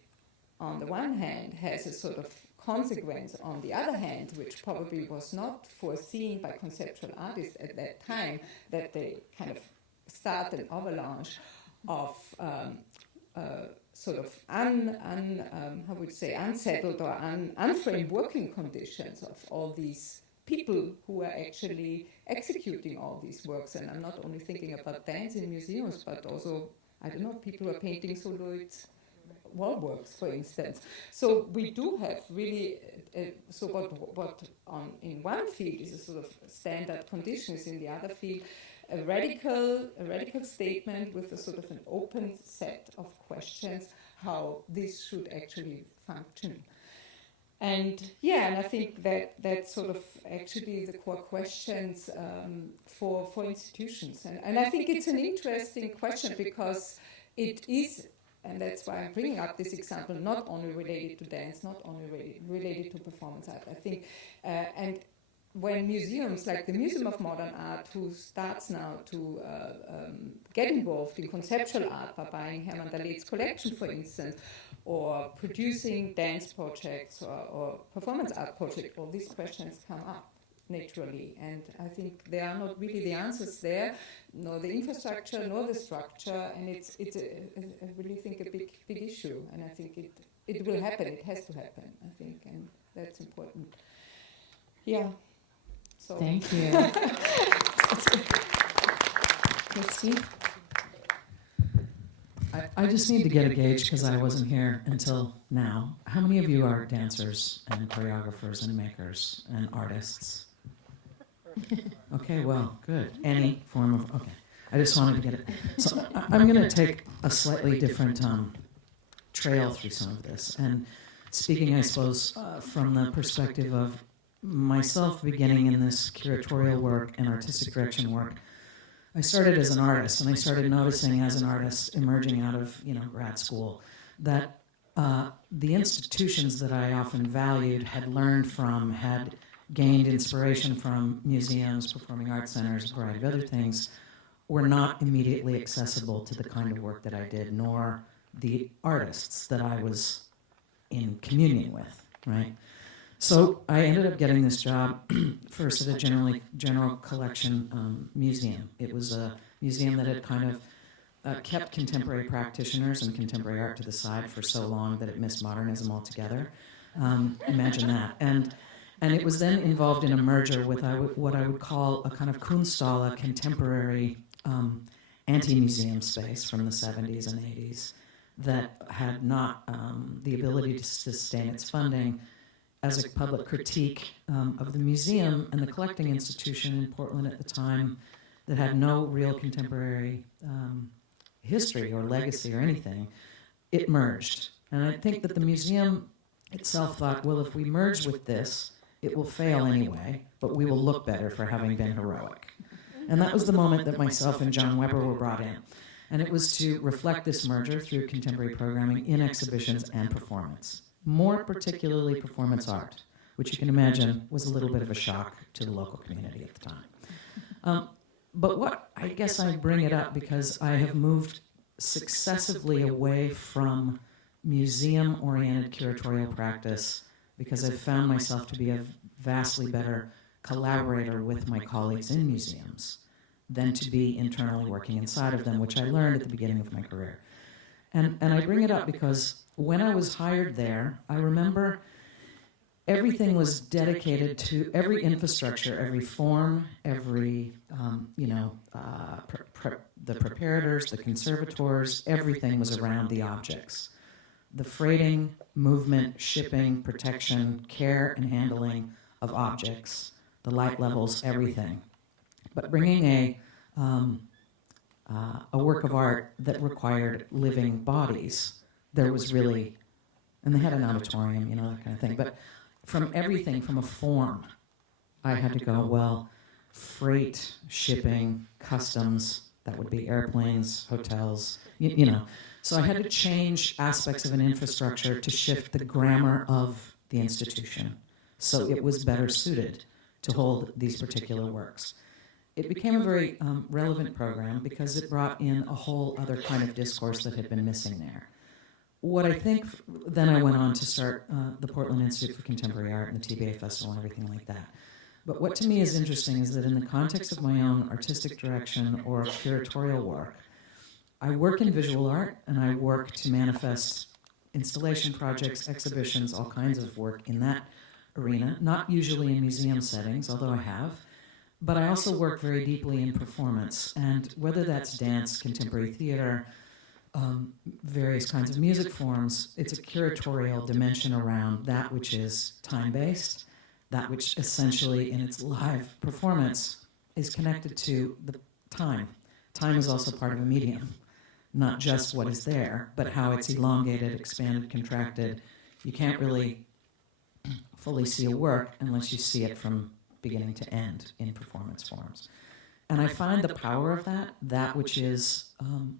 on the one hand, has a sort of consequence on the other hand, which probably was not foreseen by conceptual artists at that time, that they kind of start an avalanche of sort of unsettled or unframed working conditions of all these people who are actually executing all these works. And I'm not only thinking about dance in museums, but also, I don't know, people who are painting soloids wall works, for instance. So we do have really, so what on in one field is a sort of standard conditions, in the other field a radical statement with a sort of an open set of questions how this should actually function. And yeah, and I think that that's sort of actually the core questions for institutions. And I think it's an interesting question because it is And that's why I'm bringing up this example, not only related to dance, not only related to performance art. I think, and when museums like the Museum of Modern Art, who starts now to get involved in conceptual art by buying Herman Dalet's collection, for instance, or producing dance projects or performance art projects, all these questions come up naturally. And I think there are not really the answers there, nor the infrastructure, nor the structure, and it's I really think a big issue. And I think it will happen. It has to happen, I think, and that's important. Yeah. So. Thank you. Kristy? I just need to get a gauge, because I wasn't here until now. How many of you are dancers and choreographers and makers and artists? Okay, well, good. Any form of, okay. I just wanted to get it. So I'm going to take a slightly different trail through some of this. And speaking, I suppose, from the perspective of myself beginning in this curatorial work and artistic direction work, I started as an artist, and I started noticing as an artist emerging out of grad school that the institutions that I often valued, had learned from, had gained inspiration from museums, performing arts centers, a variety of other things, were not immediately accessible to the kind of work that I did, nor the artists that I was in communion with, right? So I ended up getting this job first at a general collection museum. It was a museum that had kind of kept contemporary practitioners and contemporary art to the side for so long that it missed modernism altogether. Imagine that. And it was then involved in a merger with what I would call a kind of Kunsthalle, contemporary anti-museum space from the 70s and 80s that had not the ability to sustain its funding as a public critique of the museum and the collecting institution in Portland at the time, that had no real contemporary history or legacy or anything. It merged. And I think that the museum itself thought, well, if we merge with this, it will fail anyway, but we will look better for having been heroic. And that was the moment that myself and John Weber were brought in. And it was to reflect this merger through contemporary programming in exhibitions and performance. More particularly performance art, which you can imagine was a little bit of a shock to the local community at the time. But what, I guess I bring it up because I have moved successively away from museum-oriented curatorial practice, because I've found myself to be a vastly better collaborator with my colleagues in museums than to be internally working inside of them, which I learned at the beginning of my career. And I bring it up because when I was hired there, I remember everything was dedicated to every infrastructure, every form, every, the preparators, the conservators, everything was around the objects. The freighting, movement, shipping, protection, care and handling of objects, the light levels, everything. But bringing a work of art that required living bodies, there was really, and they had an auditorium, that kind of thing, but from everything, from a form, I had to go, well, freight, shipping, customs, that would be airplanes, hotels, So I had to change aspects of an infrastructure to shift the grammar of the institution so it was better suited to hold these particular works. It became a very relevant program because it brought in a whole other kind of discourse that had been missing there. What I think, then I went on to start the Portland Institute for Contemporary Art and the TBA Festival and everything like that. But what to me is interesting is that in the context of my own artistic direction or curatorial work, I work in visual art and I work to manifest installation projects, exhibitions, all kinds of work in that arena, not usually in museum settings, although I have. But I also work very deeply in performance, and whether that's dance, contemporary theater, various kinds of music forms, it's a curatorial dimension around that which is time-based, that which essentially in its live performance is connected to the time. Time is also part of a medium, not just what is there, but how it's elongated, expanded, contracted. You can't really fully see a work unless you see it from beginning to end in performance forms. And I find the power of that which is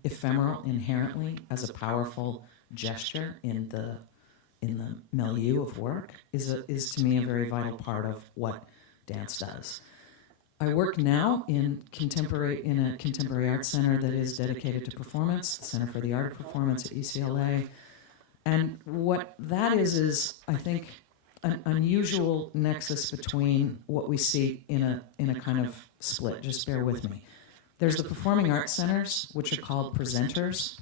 ephemeral inherently as a powerful gesture in the milieu of work, is to me a very vital part of what dance does. I work now in a contemporary arts center that is dedicated to performance, the Center for the Art of Performance at UCLA. And what that is I think, an unusual nexus between what we see in a kind of split. Just bear with me. There's the performing arts centers, which are called presenters,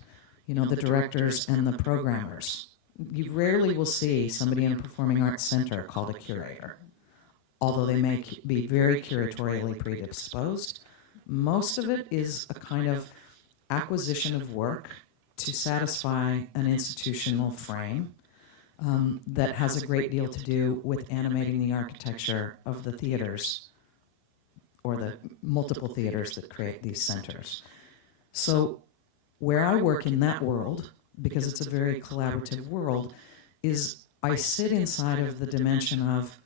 the directors and the programmers. You rarely will see somebody in a performing arts center called a curator, although they may be very curatorially predisposed. Most of it is a kind of acquisition of work to satisfy an institutional frame that has a great deal to do with animating the architecture of the theaters or the multiple theaters that create these centers. So where I work in that world, because it's a very collaborative world, is I sit inside of the dimension of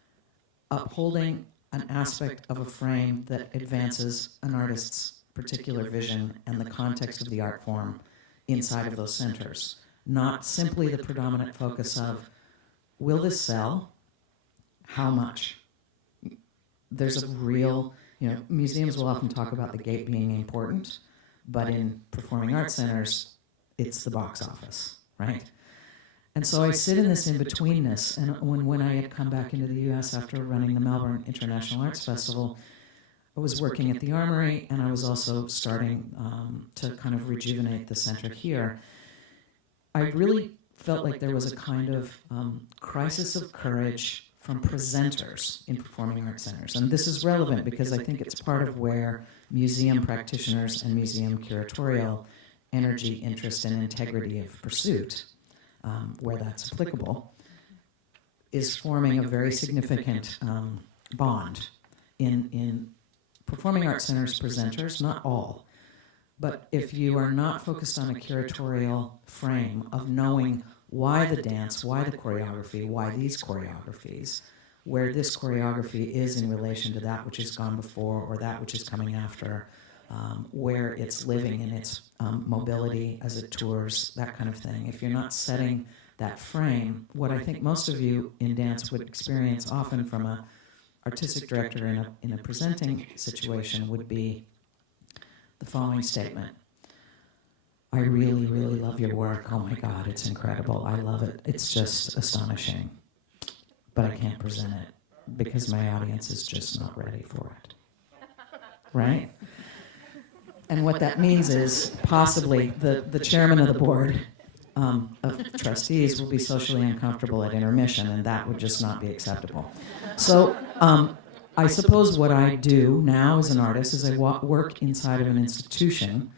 upholding an aspect of a frame that advances an artist's particular vision and the context of the art form inside of those centers. Not simply the predominant focus of, will this sell? How much? There's a real, museums will often talk about the gate being important, but in performing arts centers, it's the box office, right? And so I sit in this in-betweenness, and when I had come back into the U.S. after running the Melbourne International Arts Festival, I was working at the Armory, and I was also starting to kind of rejuvenate the center here. I really felt like there was a kind of crisis of courage from presenters in performing arts centers. And this is relevant because I think it's part of where museum practitioners and museum curatorial energy, interest, and integrity of pursuit, where that's applicable, is forming a very significant bond in performing arts centers presenters, not all. But if you are not focused on a curatorial frame of knowing why the dance, why the choreography, why these choreographies, where this choreography is in relation to that which has gone before or that which is coming after, where it's living in its mobility as it tours, that kind of thing. If you're not setting that frame, what I think most of you in dance would experience often from an artistic director in a presenting situation would be the following statement. I really, really love your work. Oh my God, it's incredible. I love it. It's just astonishing. But I can't present it because my audience is just not ready for it. Right? And what that means is possibly the chairman of the board of trustees will be socially uncomfortable at intermission, and that would just not be acceptable. So I suppose what I do now as an artist is I work inside of an institution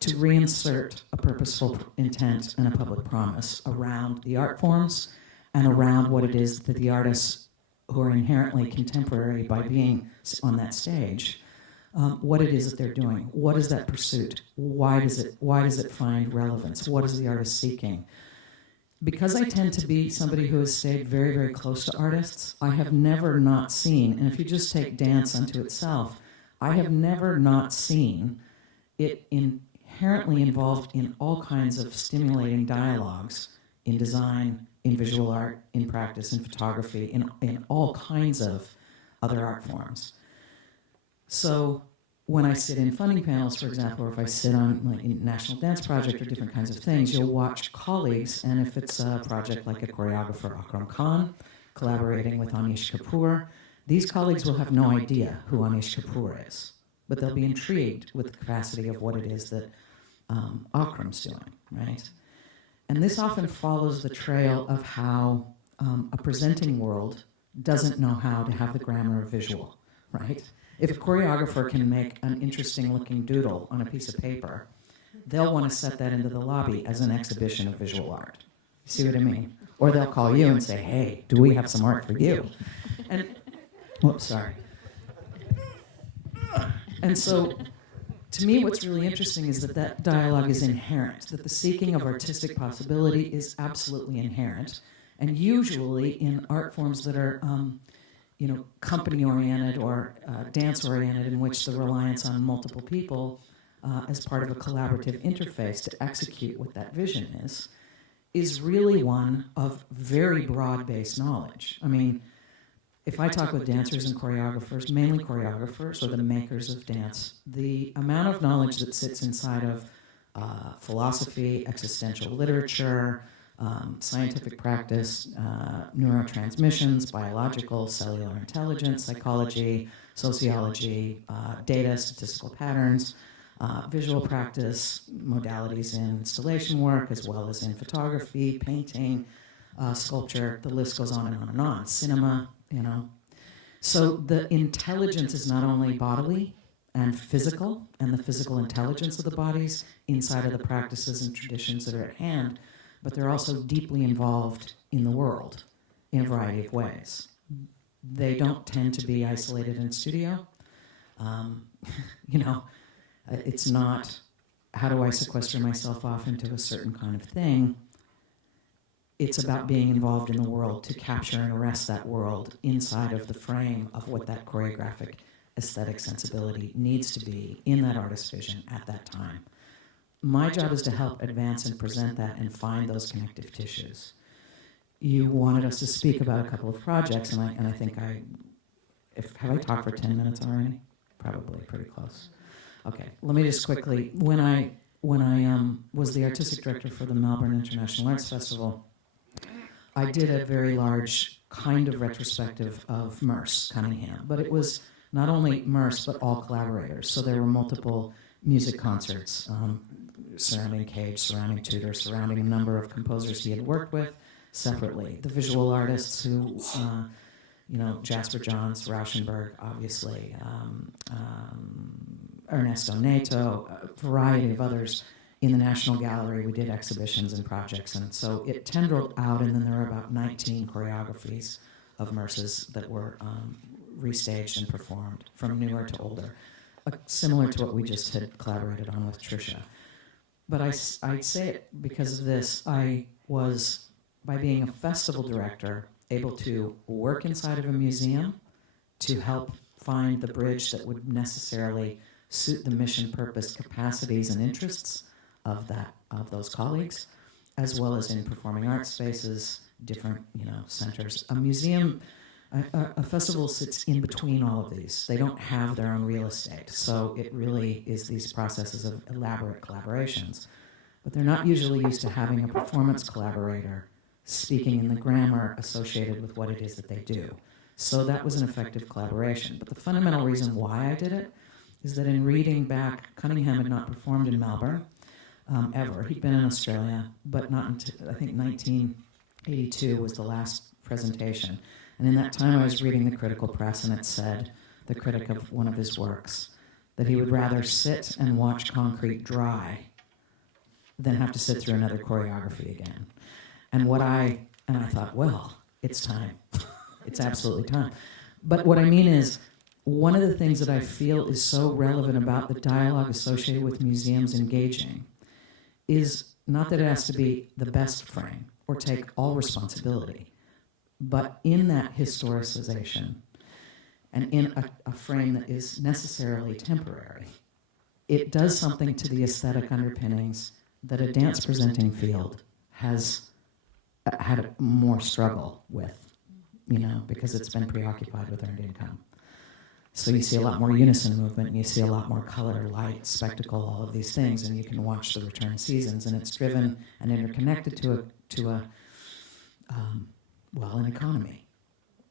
to reinsert a purposeful intent and a public promise around the art forms and around what it is that the artists who are inherently contemporary by being on that stage, what it is that they're doing. What is that pursuit? Why does it find relevance? What is the artist seeking? Because I tend to be somebody who has stayed very, very close to artists, I have never not seen, and if you just take dance unto itself, I have never not seen it inherently involved in all kinds of stimulating dialogues in design, in visual art, in practice, in photography, in all kinds of other art forms. So when I sit in funding panels, for example, or if I sit on like a National Dance Project or different kinds of things, you'll watch colleagues, and if it's a project like a choreographer, Akram Khan, collaborating with Anish Kapoor, these colleagues will have no idea who Anish Kapoor is, but they'll be intrigued with the capacity of what it is that Akram's doing, right? And this often follows the trail of how a presenting world doesn't know how to have the grammar of visual, right? If a choreographer can make an interesting looking doodle on a piece of paper, they'll want to set that into the lobby as an exhibition of visual art. You see what I mean? Or they'll call you and say, hey, do we have some art for you? And, whoops, sorry. And so, to me, what's really interesting is that dialogue is inherent, that the seeking of artistic possibility is absolutely inherent, and usually in art forms that are company-oriented or dance-oriented, in which the reliance on multiple people as part of a collaborative interface to execute what that vision is really one of very broad-based knowledge. I mean, if I talk with dancers and choreographers, mainly choreographers or the makers of dance, the amount of knowledge that sits inside of philosophy, existential literature, scientific practice, neurotransmissions, biological, cellular intelligence, psychology, sociology, data, statistical patterns, visual practice, modalities in installation work, as well as in photography, painting, sculpture, the list goes on and on and on, cinema, So the intelligence is not only bodily and physical, and the physical intelligence of the bodies inside of the practices and traditions that are at hand, but they're also deeply involved in the world in a variety of ways. They don't tend to be isolated in studio. It's not, how do I sequester myself off into a certain kind of thing? It's about being involved in the world to capture and arrest that world inside of the frame of what that choreographic aesthetic sensibility needs to be in that artist's vision at that time. My job is to help advance and present that and find those connective tissues. You wanted us to speak about a couple of projects, and I think have I talked for 10 minutes already? Probably pretty close. Okay, let me just quickly, when I was the artistic director for the Melbourne International Arts Festival, I did a very large kind of retrospective of Merce Cunningham, but it was not only Merce, but all collaborators. So there were multiple music concerts surrounding Cage, surrounding Tudor, surrounding a number of composers he had worked with separately. The visual artists who, Jasper Johns, Rauschenberg, obviously, Ernesto Neto, a variety of others. In the National Gallery, we did exhibitions and projects, and so it tendrilled out, and then there were about 19 choreographies of Merce's that were restaged and performed from newer to older, similar to what we just had collaborated on with Tricia. But I say it because of this. I was, by being a festival director, able to work inside of a museum to help find the bridge that would necessarily suit the mission, purpose, capacities, and interests of those colleagues, as well as in performing arts spaces, different centers. A museum, a festival sits in between all of these. They don't have their own real estate, so it really is these processes of elaborate collaborations. But they're not usually used to having a performance collaborator speaking in the grammar associated with what it is that they do. So that was an effective collaboration. But the fundamental reason why I did it is that in reading back, Cunningham had not performed in Melbourne ever. He'd been in Australia, but not until, I think, 1982 was the last presentation. And in that time, I was reading the critical press, and it said, the critic of one of his works, that he would rather sit and watch concrete dry than have to sit through another choreography again. And I thought, well, it's time. It's absolutely time. But what I mean is, one of the things that I feel is so relevant about the dialogue associated with museums engaging is not that it has to be the best frame or take all responsibility, but in that historicization and in a frame that is necessarily temporary, it does something to the aesthetic underpinnings that a dance presenting field has had more struggle with, because it's been preoccupied with earned income. So you see a lot more unison movement, and you see a lot more color, light, spectacle, all of these things, and you can watch the return seasons, and it's driven and interconnected to an economy,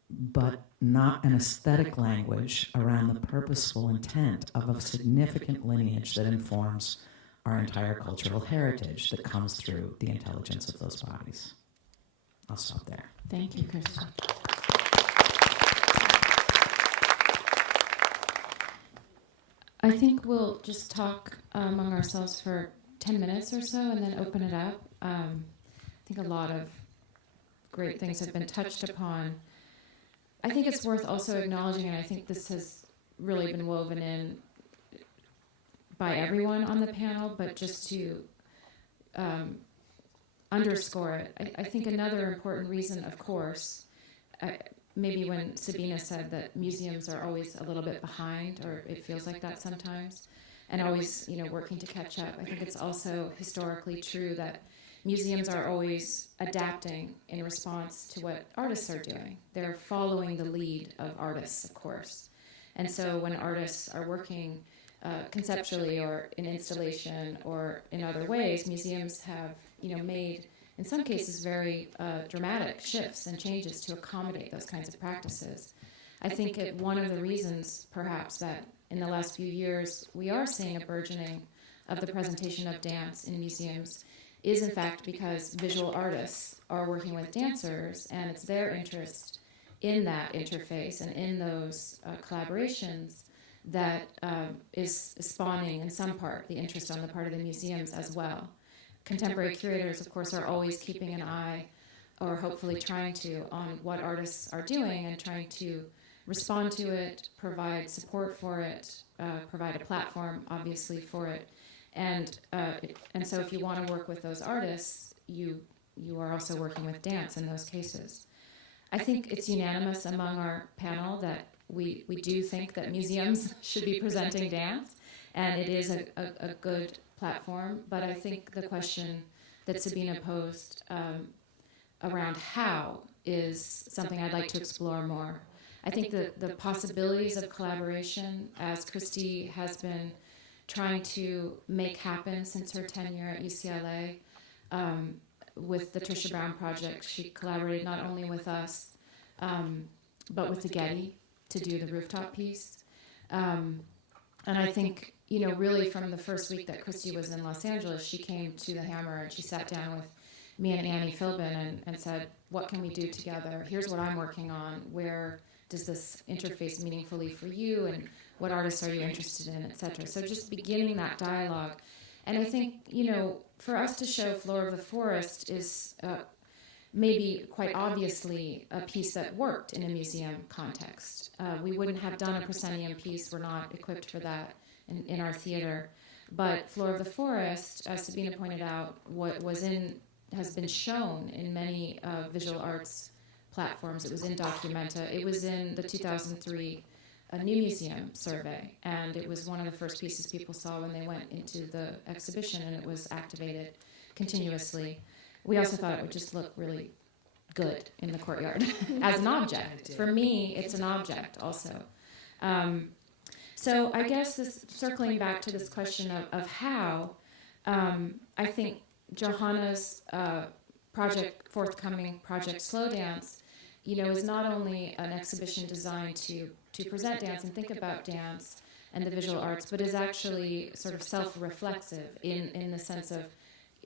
but not an aesthetic language around the purposeful intent of a significant lineage that informs our entire cultural heritage that comes through the intelligence of those bodies. I'll stop there. Thank you, Kristy. I think we'll just talk among ourselves for 10 minutes or so and then open it up. I think a lot of great things have been touched upon. I think it's worth also acknowledging, and I think this has really been woven in by everyone on the panel, but just to underscore it, I think another important reason, of course, maybe when Sabine said that museums are always a little bit behind, or it feels like that sometimes, and always, working to catch up, I think it's also historically true that museums are always adapting in response to what artists are doing. They're following the lead of artists, of course. And so when artists are working conceptually or in installation or in other ways, museums have, made, in some cases, very dramatic shifts and changes to accommodate those kinds of practices. I think one of the reasons, perhaps, that in the last few years we are seeing a burgeoning of the presentation of dance in museums is, in fact, because visual artists are working with dancers, and it's their interest in that interface and in those collaborations that is spawning, in some part, the interest on the part of the museums as well. Contemporary curators, of course, are always keeping an eye, or hopefully trying to, on what artists are doing and trying to respond to it, provide support for it, provide a platform, obviously, for it. And so if you want to work with those artists, you are also working with dance in those cases. I think it's unanimous among our panel that we do think that museums should be presenting dance, and it is a good platform. But I think the question that Sabine posed around how is something I'd like to explore more. I think that the possibilities of collaboration, as Kristy has been trying to make happen since her tenure at UCLA, with the Trisha Brown project, she collaborated not only with us, but with the Getty to do the rooftop piece. And I think, really from the first week that Kristy was in Los Angeles, she came to the Hammer and she sat down with me and Annie Philbin and said, what can we do together? Here's what I'm working on. Where does this interface meaningfully for you? And what artists are you interested in, et cetera? So just beginning that dialogue. And I think, for us to show Floor of the Forest is maybe quite obviously a piece that worked in a museum context. We wouldn't have done a proscenium piece. We're not equipped for that in our theater. But Floor of the Forest, as Sabine pointed out, has been shown in many visual arts platforms. It was in Documenta. It was in the 2003 New Museum survey, and it was one of the first pieces people saw when they went into the exhibition, and it was activated continuously. We also thought it would just look really good in the courtyard as an object. For me, it's an object also. So I guess this, circling back to this question of how, I think Johanna's forthcoming project Slow Dance, is not only an exhibition designed to present dance and think about dance and the visual arts, but is actually sort of self-reflexive in the sense of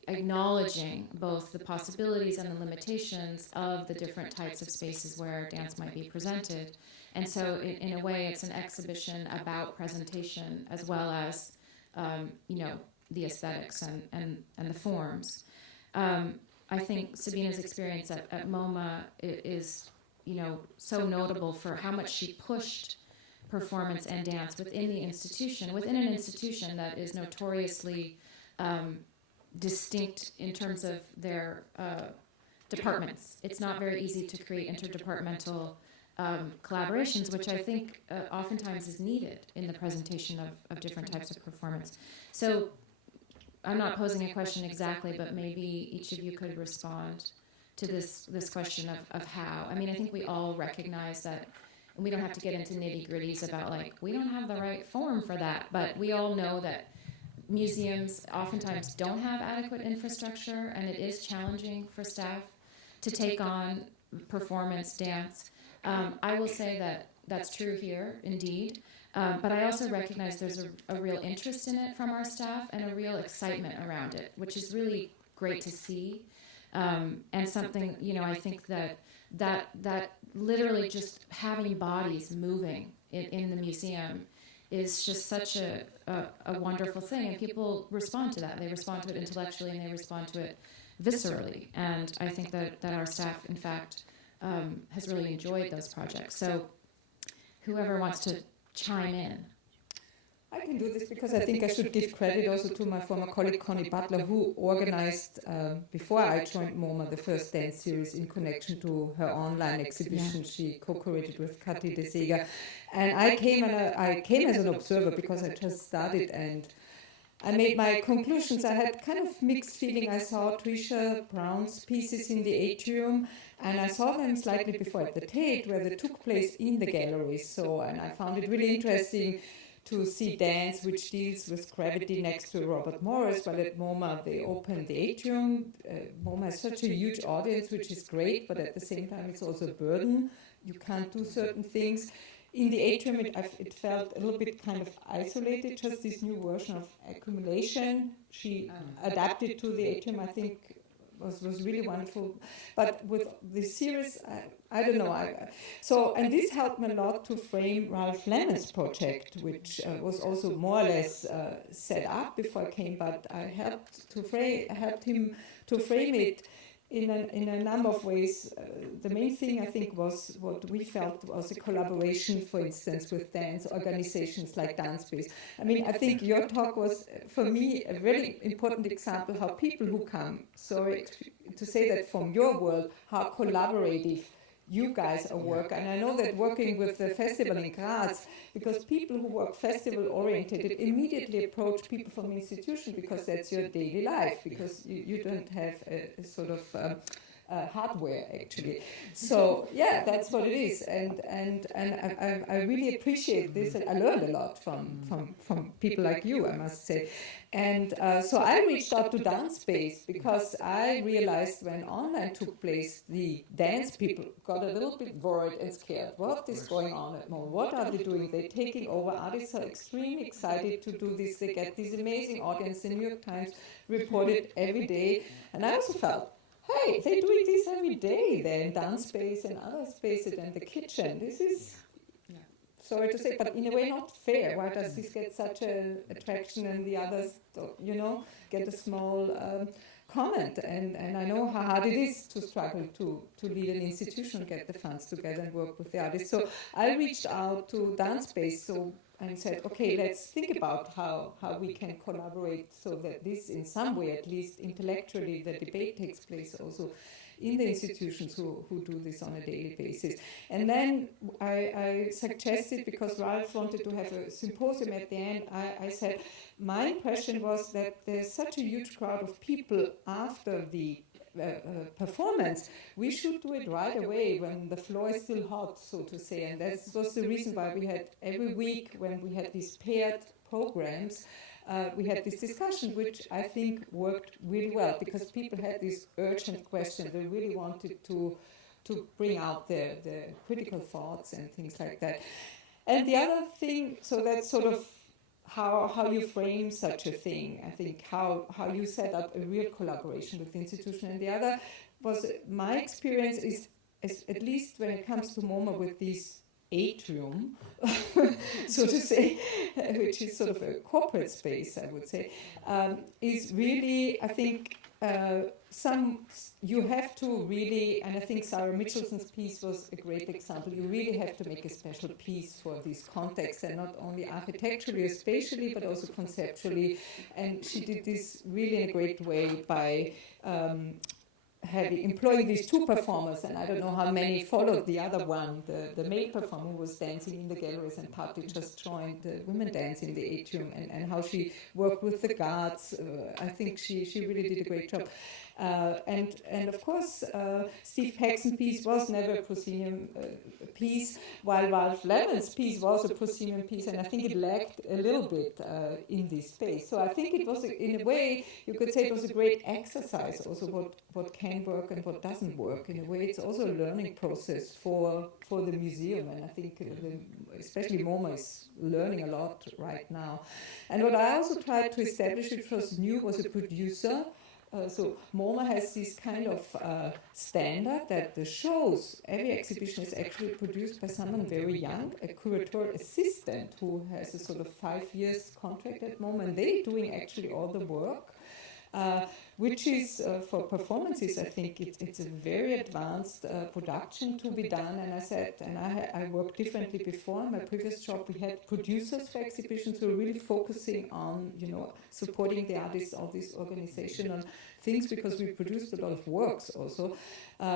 acknowledging both the possibilities and the limitations of the different types of spaces where dance might be presented. And so in a way, it's an exhibition about presentation as well as, the aesthetics and the forms. I think Sabine's experience at MoMA is, so notable for how much she pushed performance and dance within an institution that is notoriously distinct in terms of their departments. It's not very easy to create interdepartmental collaborations, which I think oftentimes is needed in the presentation of different types of performance. So I'm not posing a question exactly, but maybe each of you could respond to this question of how. I mean, I think we all recognize that, and we don't have to get into nitty-gritties about, we don't have the right form for that, but we all know that museums oftentimes don't have adequate infrastructure, and it is challenging for staff to take on performance dance. I will say that that's true here, indeed. But I also recognize there's a real interest in it from our staff and a real excitement around it, which is really great to see. And something, I think that literally just having bodies moving in the museum is just such a wonderful thing. And people respond to that. They respond to it intellectually and they respond to it viscerally. And I think that our staff, in fact, has really enjoyed those projects. So whoever wants to chime in. I can do this because I think I should give credit also to my former colleague Connie Butler, who organized, before I joined MoMA, the first dance series in connection to her online exhibition. She co-curated with Kati De Seger. And I came as an observer because I just started, and I made my conclusions. I had kind of mixed feeling. I saw Trisha Brown's pieces in the atrium, and I saw them slightly before at the Tate, where they took place in the gallery. And I found it really interesting to see dance which deals with gravity next to Robert Morris, while at MoMA they opened the atrium. MoMA has such a huge audience, which is great, but at the same time it's also a burden. You can't do certain things. In the atrium, it felt a little bit kind of isolated, just this new version of accumulation. She adapted to the atrium, I think, was really wonderful. But with this series, I don't know. And this helped me a lot to frame Ralph Lemon's project, which was also more or less set up before I came, but I helped him to frame it in a number of ways. The main thing, I think, was what we felt was a collaboration, for instance, with dance organizations like Dance Space. I mean, I think your talk was, for me, a very important example how people who come, sorry to say that from your world, how collaborative you guys are working. And I know that working with the festival in Graz, because people who work festival-oriented immediately approach people from institution because that's your daily life, because you don't have a sort of hardware, actually. So, yeah, that's what it is. And I really appreciate this. And I learned a lot from people like you, I must say. And so I reached out to Dance Space because I realized when online took place, the dance people got a little bit worried and scared. What is going on at MoMA? What are they doing? They're taking over. Artists are extremely excited to do this. They get this amazing audience. The New York Times reported every day. And I also felt, hey, they're doing this every day. They're in Dance Space and other spaces and the kitchen. This is, sorry to say, but in a way not fair. Why does this get such an attraction and the others, get a small comment? And I know how hard it is to struggle to lead an institution, get the funds together and work with the artists. So I reached out to Dance Space and said, okay, let's think about how we can collaborate so that this, in some way, at least intellectually, the debate takes place also in the institutions who do this on a daily basis. And then I suggested, because Ralph wanted to have a symposium at the end, I said, my impression was that there's such a huge crowd of people after the performance, we should do it right away when the floor is still hot, so to say. And that was the reason why we had every week, when we had these paired programs, we had this discussion, which I think worked really well, because people had this urgent question. They really wanted to bring out their critical thoughts and things like that. And the other thing, so that's sort of how you frame such a thing, I think, how you set up a real collaboration with the institution. And the other was, my experience is at least when it comes to MoMA with these atrium, so to say, which is sort of a corporate space, I would say, is really, I think, you have to really, and I think Sarah Mitchelson's piece was a great example, you really have to make a special piece for this context, and not only architecturally or spatially, but also conceptually. And she did this really in a great way by employing these two performers, and I don't know how many followed the other one, the male performer who was dancing in the galleries and partly just joined the women dance in the atrium, and how she worked with the guards. I think she really did a great job. And of course, Steve Paxton's piece was never a proscenium piece, while Ralph Lemon's piece was a proscenium piece, and I think it lacked a little bit in this space. So I think it was, in a way, you could say it was a great exercise also what can work and what doesn't work. In a way, it's also a learning process for the museum, and I think especially MoMA is learning a lot right now. And what I also tried to establish, which was new, was a producer. So MoMA has this kind of standard that the shows, every exhibition is actually produced by someone very young, a curator assistant who has a sort of 5 years contract at MoMA, and they're doing actually all the work. which is for performances, I think it's a very advanced production to be done. And I said, and I worked differently before. In my previous job, we had producers for exhibitions who were really focusing on, supporting the artists, all this organization on things, because we produced a lot of works also.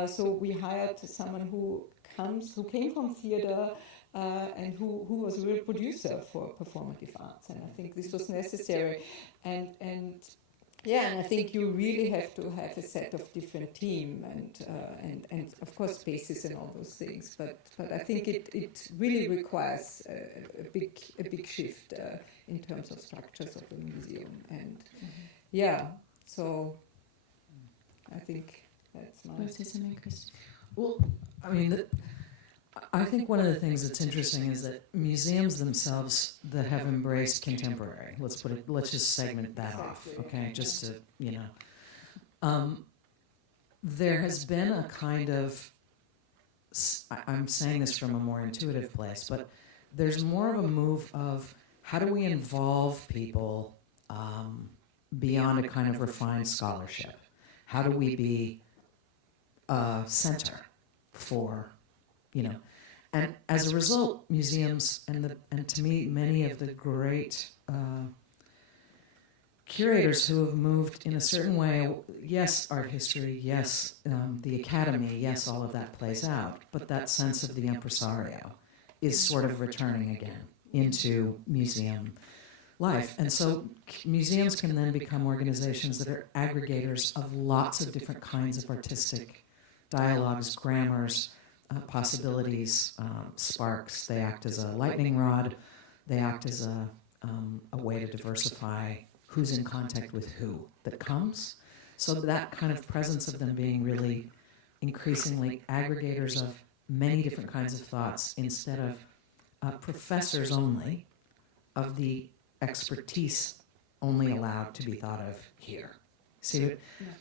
So we hired someone who came from theater, and who was a real producer for performative arts, and I think this was necessary. And I think you really have to have a set of different team and of course spaces and all those things. But I think it really requires a big shift in terms of structures of the museum. And so I think that's my. Want to say something, Kristy? Well, I mean, I think one of the things that's interesting is that museums themselves that have embraced contemporary, let's just segment that off, okay, just to, there has been a kind of, I'm saying this from a more intuitive place, but there's more of a move of how do we involve people beyond a kind of refined scholarship? How do we be a center for, and as a result, museums and to me, many of the great curators who have moved in a certain way, yes, art history, yes, the academy, yes, all of that plays out, but that sense of the impresario is sort of returning again into museum life. And so museums can then become organizations that are aggregators of lots of different kinds of artistic dialogues, grammars, possibilities, sparks. They act as a lightning rod. They act as a way to diversify who's in contact with who that comes. So that kind of presence of them being really increasingly aggregators of many different kinds of thoughts instead of professors only of the expertise only allowed to be thought of here. See,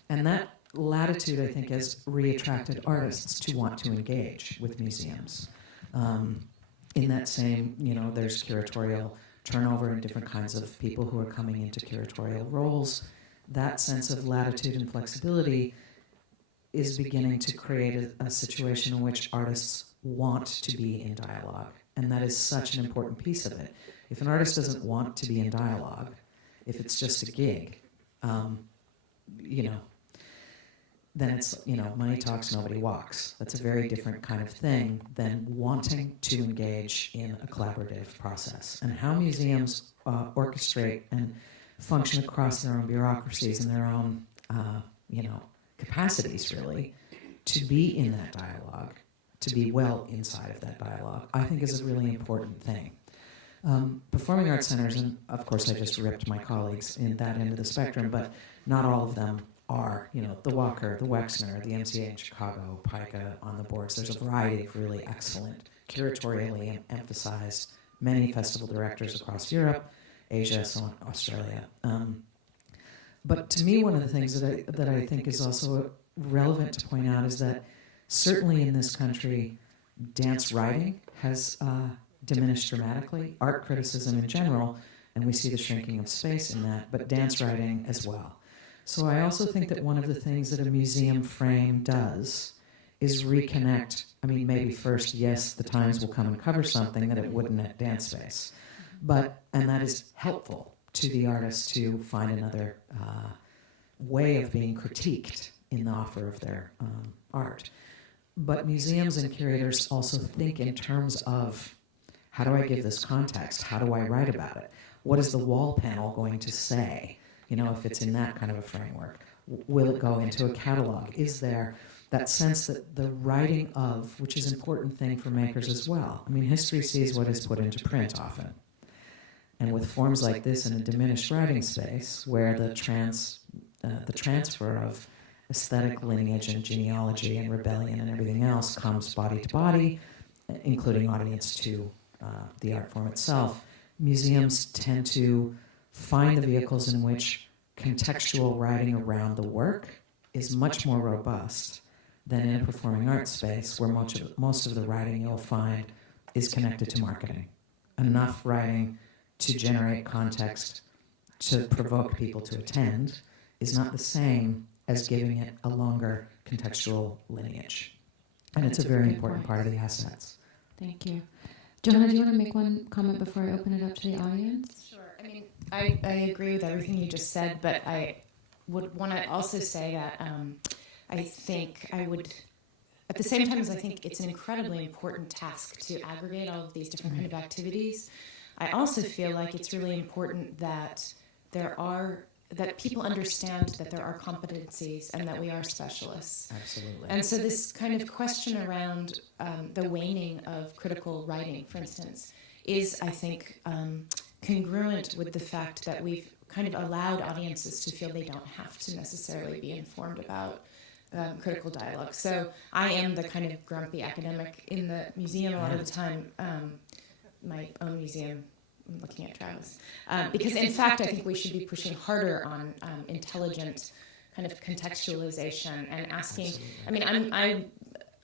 and that latitude, I think, has reattracted artists to want to engage with museums. In that same, there's curatorial turnover and different kinds of people who are coming into curatorial roles. That sense of latitude and flexibility is beginning to create a situation in which artists want to be in dialogue. And that is such an important piece of it. If an artist doesn't want to be in dialogue, if it's just a gig, then it's, money talks, nobody walks. That's a very different kind of thing than wanting to engage in a collaborative process. And how museums orchestrate and function across their own bureaucracies and their own, capacities, really, to be in that dialogue, to be well inside of that dialogue, I think is a really important thing. Performing arts centers, and of course I just ripped my colleagues in that end of the spectrum, but not all of them are, the Walker, the Wexner, the MCA in Chicago, PICA on the boards. There's a variety of really excellent, curatorially emphasized, many festival directors across Europe, Asia, so on, Australia. But to me, one of the things that I think is also relevant to point out is that certainly in this country, dance writing has diminished dramatically, art criticism in general, and we see the shrinking of space in that, but dance writing as well. So I also think that one of the things that a museum frame does is reconnect. I mean, maybe first, yes, the Times will come and cover something that it wouldn't at Dance Space, and that is helpful to the artist to find another way of being critiqued in the offer of their art. But museums and curators also think in terms of, how do I give this context? How do I write about it? What is the wall panel going to say? If it's in that kind of a framework, will it go into a catalog? Is there that sense that the writing of, which is an important thing for makers as well. I mean, history sees what is put into print often. And with forms like this in a diminished writing space, where the transfer of aesthetic lineage and genealogy and rebellion and everything else comes body to body, including audience to the art form itself, museums tend to find the vehicles in which contextual writing around the work is much more robust than in a performing arts space, where most of the writing you'll find is connected to marketing. Enough writing to generate context to provoke people to attend is not the same as giving it a longer contextual lineage. And it's a very important part of the assets. Thank you. Johanna, do you want to make one comment before I open it up to the audience? Sure. I mean, I agree with everything you just said, but I would want to also say that I think I would, at the same time as I think it's an incredibly important task to aggregate all of these different kind of activities, I also feel like it's really important that that people understand that there are competencies and that we are specialists. Absolutely. And so this kind of question around the waning of critical writing, for instance, is, I think, congruent with the fact that we've kind of allowed audiences to feel they don't have to necessarily be informed about critical dialogue. So I am the kind of grumpy academic in the museum a lot of the time, my own museum. I'm looking at Travis. Because in fact, I think we should be pushing harder on intelligent kind of contextualization and asking, I mean, I'm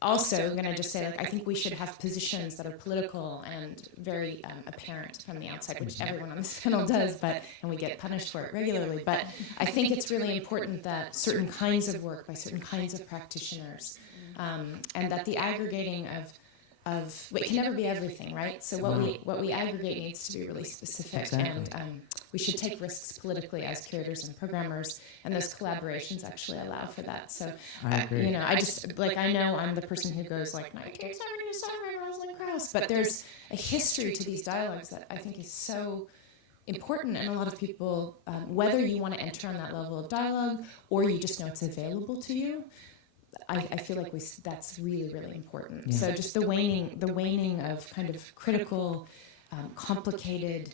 also going to just say, like, I think we should have positions that are political and very apparent from the outside, which everyone on this panel does, and we get punished for it regularly. But I think it's really important that certain kinds of work by certain kinds of practitioners, and that the aggregating of it can never be everything, right? So what we aggregate needs to be really specific, Exactly. and we should take risks politically as curators and programmers, and those collaborations actually allow for that. So, I agree. I know I'm the person who goes like 1970 Rosalind Krauss, but there's a history to these dialogues that I think is so important, and a lot of people, whether you want to enter on that level of dialogue or you just know it's available to you, I feel like that's really, really important. Yeah. So just the waning of kind of critical, complicated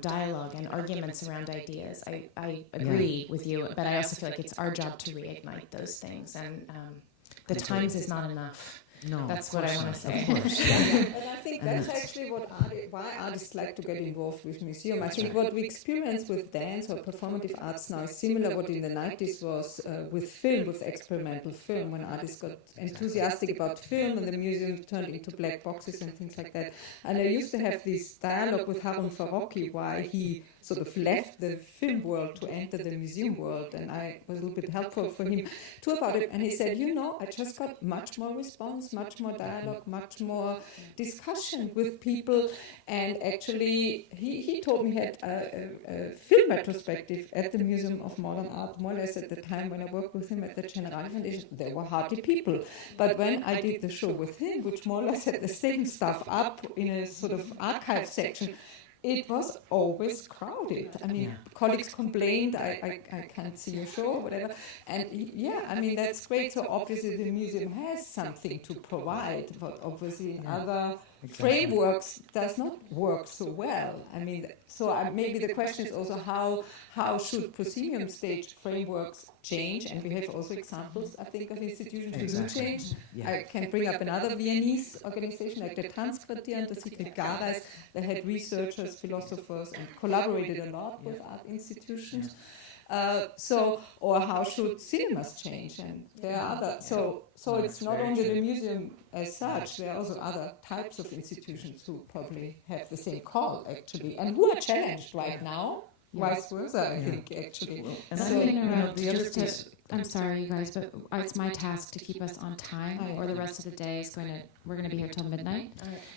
dialogue and arguments around ideas. I agree with you, but I also feel like it's our job to reignite those things, and the times is not enough. No, that's what I want to say. Of course. And I think that's actually why artists like to get involved with museum. I think what we experience with dance or performative arts now is similar what in the 90s was with film, with experimental film, when artists got enthusiastic about film and the museum turned into black boxes and things like that. And I used to have this dialogue with Haring why he sort of left the film world to enter the museum world, and I was a little bit helpful for him too about it. And he said, I just got much more response, much more dialogue, much more discussion with people. And actually, he told me he had a film retrospective at the Museum of Modern Art, more or less at the time when I worked with him at the Generali Foundation. There were hardly people. But when I did the show with him, which more or less had the same stuff up in a sort of archive section, it was always crowded. I mean, colleagues complained, I can't see your show or whatever. And that's great. So obviously the museum has something to provide, but obviously in other frameworks does not work so well. I mean, so maybe the question is also how should proscenium stage frameworks change? And we have also examples, I think, of institutions who do change. Yeah. I can bring up another Viennese organization like the Tanzquartier and the Sigrid Gareis that had researchers, philosophers, and collaborated a lot with art institutions. Or how should cinemas change? And there are other. So it's not only the museum as such. There are also other types of institutions who probably have the same call actually, and who are challenged right now. Vice versa, I think actually. And I'm going to interrupt I'm sorry, you guys, but it's my task to keep us on time, or the rest of the day is we're going to be here till midnight.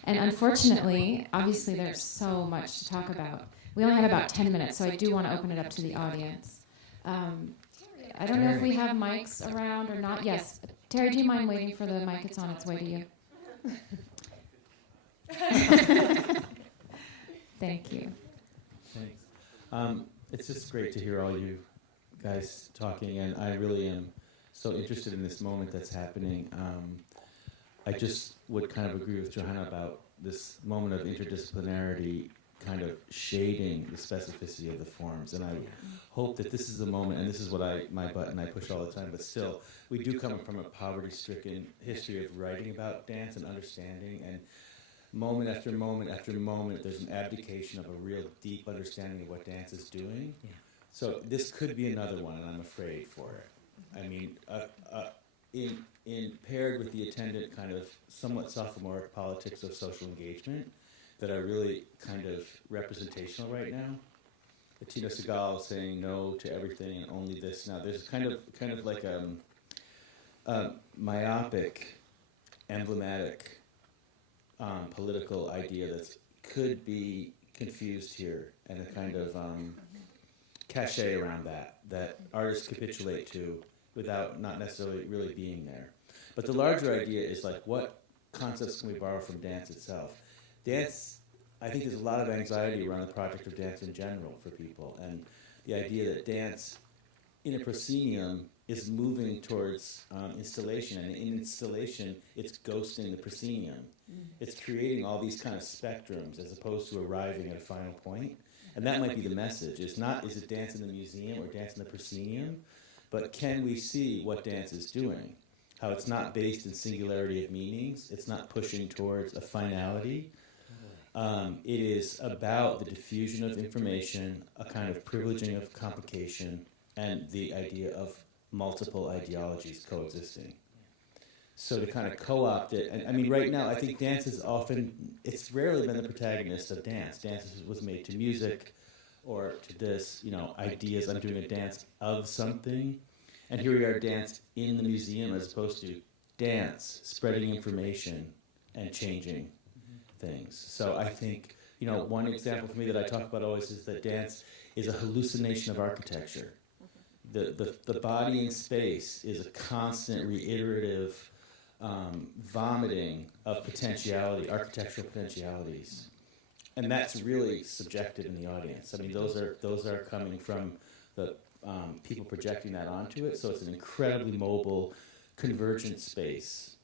And unfortunately, obviously, there's so much to talk about. We only have about 10 minutes, so I do want to open it up to the audience. I don't know if we have mics around or not. Yes. Terry, do you mind waiting for the mic? It's on its way to you. Thank you. Thanks. It's just great to hear all you guys talking, and I really am so interested in this moment that's happening. I just would kind of agree with Johanna about this moment of interdisciplinarity kind of shading the specificity of the forms, and I hope that this is the moment, and this is what my button I push all the time, but still, we do come from a poverty-stricken history of writing about dance and understanding, and moment after moment after moment, there's an abdication of a real deep understanding of what dance is doing. Yeah. So this could be another one, and I'm afraid for it. I mean, in paired with the attendant kind of somewhat sophomoric politics of social engagement that are really kind of representational right now, Tina Segal saying no to everything and only this. Now there's kind of like a myopic, emblematic political idea that could be confused here, and a kind of cachet around that artists capitulate to without not necessarily really being there. But the larger idea is like, what concepts can we borrow from dance itself? Dance, I think there's a lot of anxiety around the project of dance in general for people, and the idea that dance in a proscenium is moving towards installation, and in installation, it's ghosting the proscenium. It's creating all these kind of spectrums as opposed to arriving at a final point. And that might be the message. It's not, is it dance in the museum or dance in the proscenium, but can we see what dance is doing? How it's not based in singularity of meanings. It's not pushing towards a finality. It is about the diffusion of information, a kind of privileging of complication, and the idea of multiple ideologies coexisting. So to kind of co-opt it, and I mean, right now, I think dance is often, it's rarely been the protagonist of dance. Dance was made to music or to this, ideas, I'm doing a dance of something. And here we are, dance in the museum as opposed to dance, spreading information and changing things. So I think, one example for me that I talk about always is that dance is a hallucination of architecture. The body in space is a constant reiterative vomiting of potentiality, architectural potentialities. And that's really subjected in the audience. I mean, those are coming from the people projecting that onto it, so it's an incredibly mobile, convergent space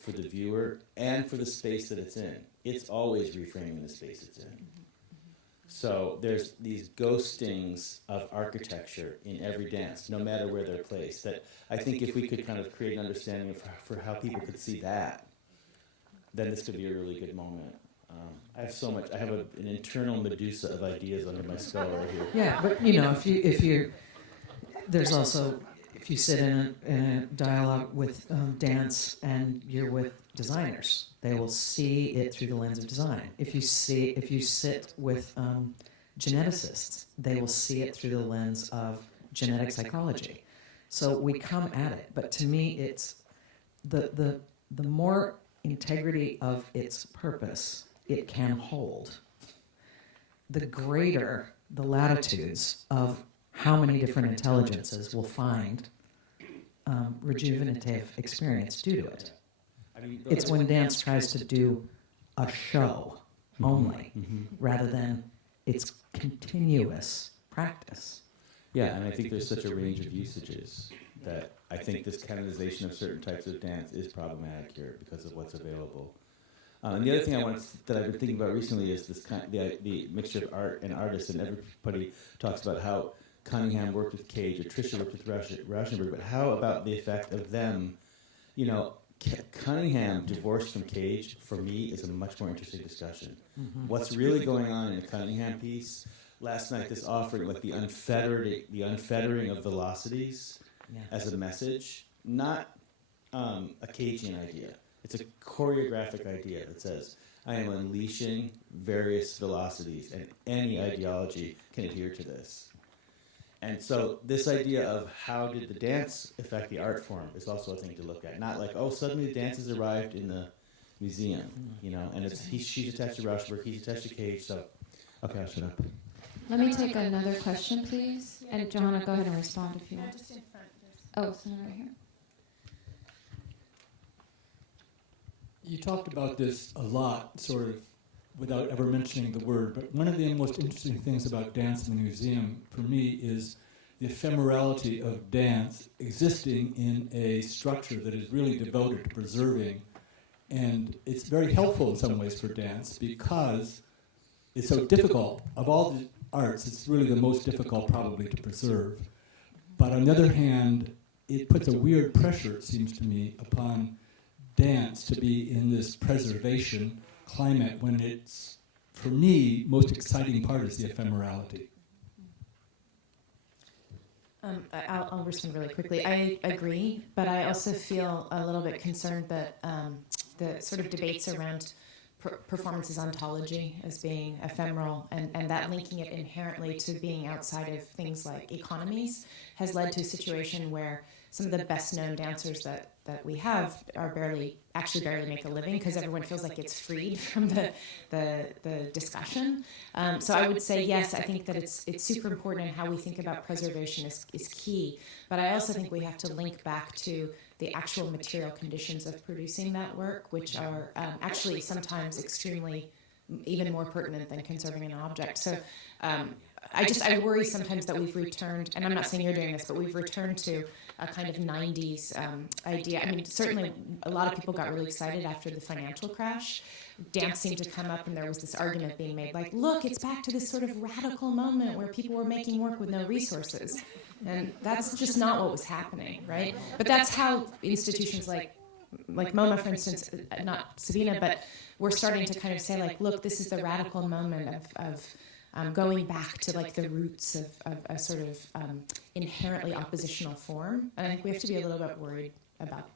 for the viewer and for the space that it's in. It's always reframing the space it's in. So there's these ghostings of architecture in every dance, no matter where they're placed, that I think if we could kind of create an understanding for how people could see that, then this could be a really good moment. I have so much. I have an internal Medusa of ideas under my skull right here. Yeah, but if you there's also, if you sit in a dialogue with dance and you're with designers, they will see it through the lens of design. If you sit with geneticists, they will see it through the lens of genetic psychology. So we come at it, but to me, it's the more integrity of its purpose it can hold, the greater the latitudes of how many different intelligences will find rejuvenative experience due to it. It's when dance tries to do a show only, rather than its continuous practice. Yeah, and I think there's such a range of usages that I think this canonization of certain types of dance is problematic here because of what's available. And the other thing that I've been thinking about recently is this the mixture of art and artists, and everybody talks about how Cunningham worked with Cage, or Tricia worked with Rauschenberg, but how about the effect of them? Cunningham divorced from Cage, for me, is a much more interesting discussion. What's really going on in the Cunningham piece? Last night, this offering, like the unfettering of velocities as a message, not a Cagean idea. It's a choreographic idea that says, I am unleashing various velocities, and any ideology can adhere to this. And so this idea of how did the dance affect the art form is also a thing to look at. Not like, oh, suddenly the dance has arrived in the museum, and she's attached to Rauschenberg, he's attached to Cage, so, okay, I'll shut up. Let me take another question, please. And Johanna, go ahead and respond if you want. Just in front. Oh, someone right here. You talked about this a lot, sort of, without ever mentioning the word, but one of the most interesting things about dance in the museum, for me, is the ephemerality of dance existing in a structure that is really devoted to preserving. And it's very helpful in some ways for dance because it's so difficult. Of all the arts, it's really the most difficult probably to preserve. But on the other hand, it puts a weird pressure, it seems to me, upon dance to be in this preservation climate when it's, for me, most exciting part is the ephemerality. I'll respond really quickly. I agree, but I also feel a little bit concerned that the sort of debates around performance's ontology as being ephemeral, and that linking it inherently to being outside of things like economies has led to a situation where some of the best known dancers that we have are barely make a living because everyone feels like it's freed from the discussion. So I would say yes, I think that it's super important, and how we think about preservation is key. But I also think we have to link back to the actual material conditions of producing that work, which are actually sometimes extremely even more pertinent than conserving an object. So I worry sometimes that we've returned, and I'm not saying you're doing this, but we've returned to a kind of 90s idea. I mean, certainly a lot of people got really excited after the financial crash. Dance seemed to come up, and there was this argument being made, like, look, it's back to this sort of radical moment where people were making work with no resources. And that's just not what was happening, right? But that's how institutions like MoMA, for instance, not Sabine, but we're starting to kind of say, like, look, this is the radical moment of going back to like the roots of a sort of inherently oppositional form. And I think we have to be a little bit worried about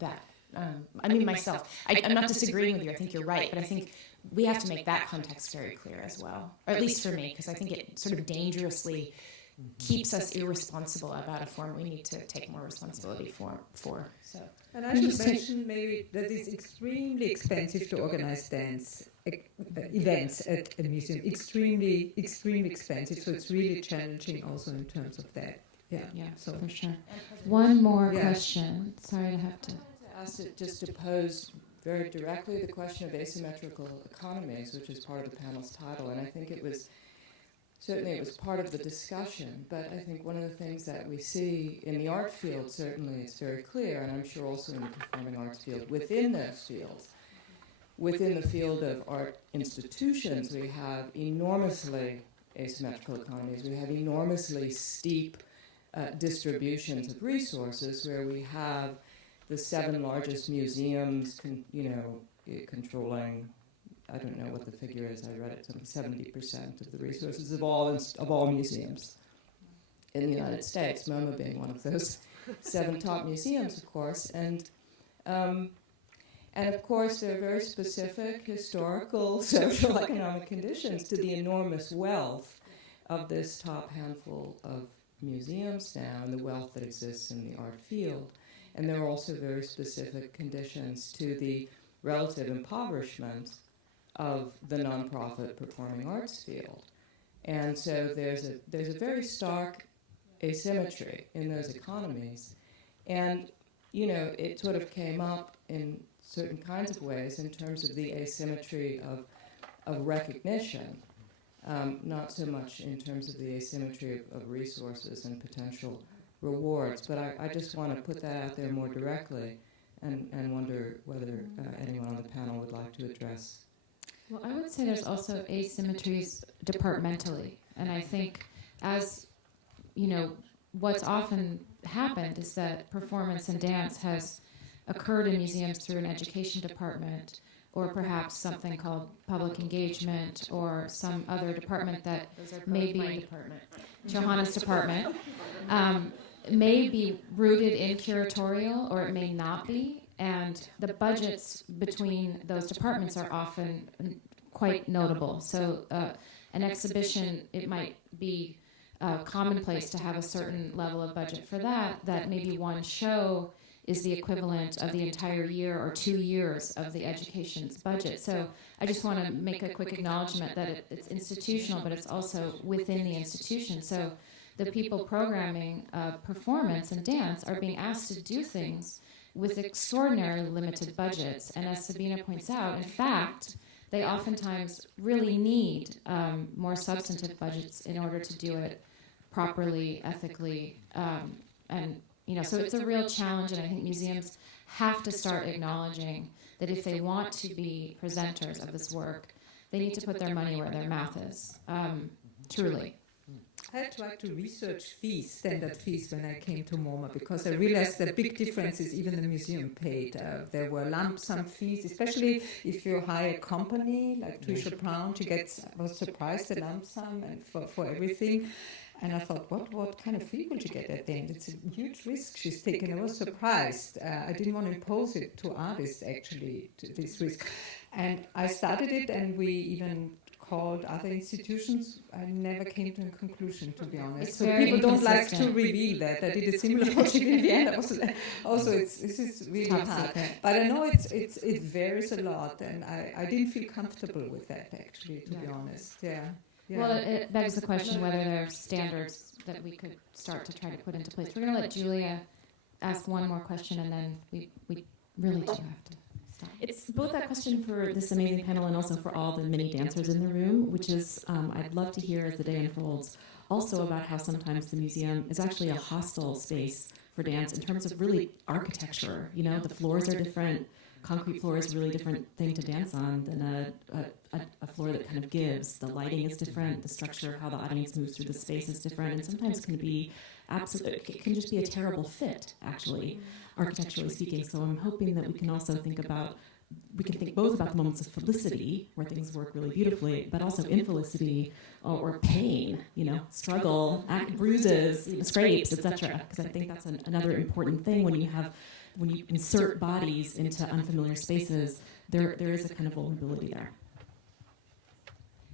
that. I mean, myself, I'm not disagreeing with you. I think you're right, but I think we have to make that context very clear as well, or at least for me, because I think it sort of dangerously keeps us irresponsible about a form we need to take more responsibility for. So. And I should mention maybe that it's extremely expensive to organize dance events at a museum. Extremely, extremely expensive. So it's really challenging also in terms of that. Yeah, so for sure. One more question. Sorry to have to ask it just to pose very directly the question of asymmetrical economies, which is part of the panel's title, and I think it was part of the discussion, but I think one of the things that we see in the art field, certainly it's very clear, and I'm sure also in the performing arts field, within those fields, within the field of art institutions, we have enormously asymmetrical economies. We have enormously steep distributions of resources, where we have the 7 largest museums, controlling, I don't know what the figure is, I read it, something 70% of the resources of all museums in the United States, MoMA being one of those 7 top museums, of course. And of course, there are very specific historical, social, economic conditions to the enormous wealth of this top handful of museums now, and the wealth that exists in the art field. And there are also very specific conditions to the relative impoverishment of the nonprofit performing arts field. And so there's a very stark asymmetry in those economies. And, it sort of came up in certain kinds of ways in terms of the asymmetry of recognition, not so much in terms of the asymmetry of resources and potential rewards. But I just want to put that out there more directly and wonder whether anyone on the panel would like to address. Well, I would say there's also asymmetries departmentally, and I think as, what's often happened is that performance and dance has occurred in museums through an education department, or perhaps something called public engagement, or some other department that may be Johanna's department, may be rooted in curatorial, or it may not be. And the budgets between those departments are often quite notable. So an exhibition, it might be commonplace to have a certain level of budget for that maybe one show is the equivalent of the entire year or 2 years of the education's budget. So I just want to make a quick acknowledgement that it's institutional, but it's also within the institution. So the people programming performance and dance are being asked to do things with extraordinarily limited budgets. And as Sabine points out, in fact, they oftentimes really need more substantive budgets in order to do it properly, ethically, and so it's a real challenge, and I think museums have to start acknowledging that if they want to be presenters of this work, they need to put their money where their mouth is, truly. I tried to research fees, standard fees, when I came to MoMA, because I realized the big differences even the museum paid. There were lump sum fees, especially if you hire a company like Trisha Brown, I was surprised, the lump sum and for everything. And I thought, what kind of fee will she get at the end? It's a huge risk she's taken. I was surprised. I didn't want to impose it to artists, actually, to this risk. And I started it, and we even called other institutions. I never came to a conclusion, to be honest. It's So very people don't like to inconsistent. reveal that. I did a similar project in Vienna. Also, this is really Top hard. secret. But I know it varies a lot, and I didn't feel comfortable with that, actually, to be honest. Yeah. Well, it begs the question whether there are standards that we could start to try to put into place. We're going to let Julia ask one more question, and then we really do have to stop. It's both that question for this amazing panel and also for all the mini dancers in the room, which is I'd love to hear as the day unfolds also about how sometimes the museum is actually a hostile space for dance in terms of really architecture. You know, the floors are different. Concrete floor is a really different thing to dance on than a floor that kind of gives. The lighting is different. The structure, how the audience moves through the space is different, and sometimes can be it can just be a terrible fit, actually, architecturally speaking. So I'm hoping that we can also think both about the moments of felicity, where things work really beautifully, but also infelicity or pain, you know, struggle, bruises, scrapes, etc. Because I think that's another important thing when you insert bodies into unfamiliar spaces, there is a kind of vulnerability there.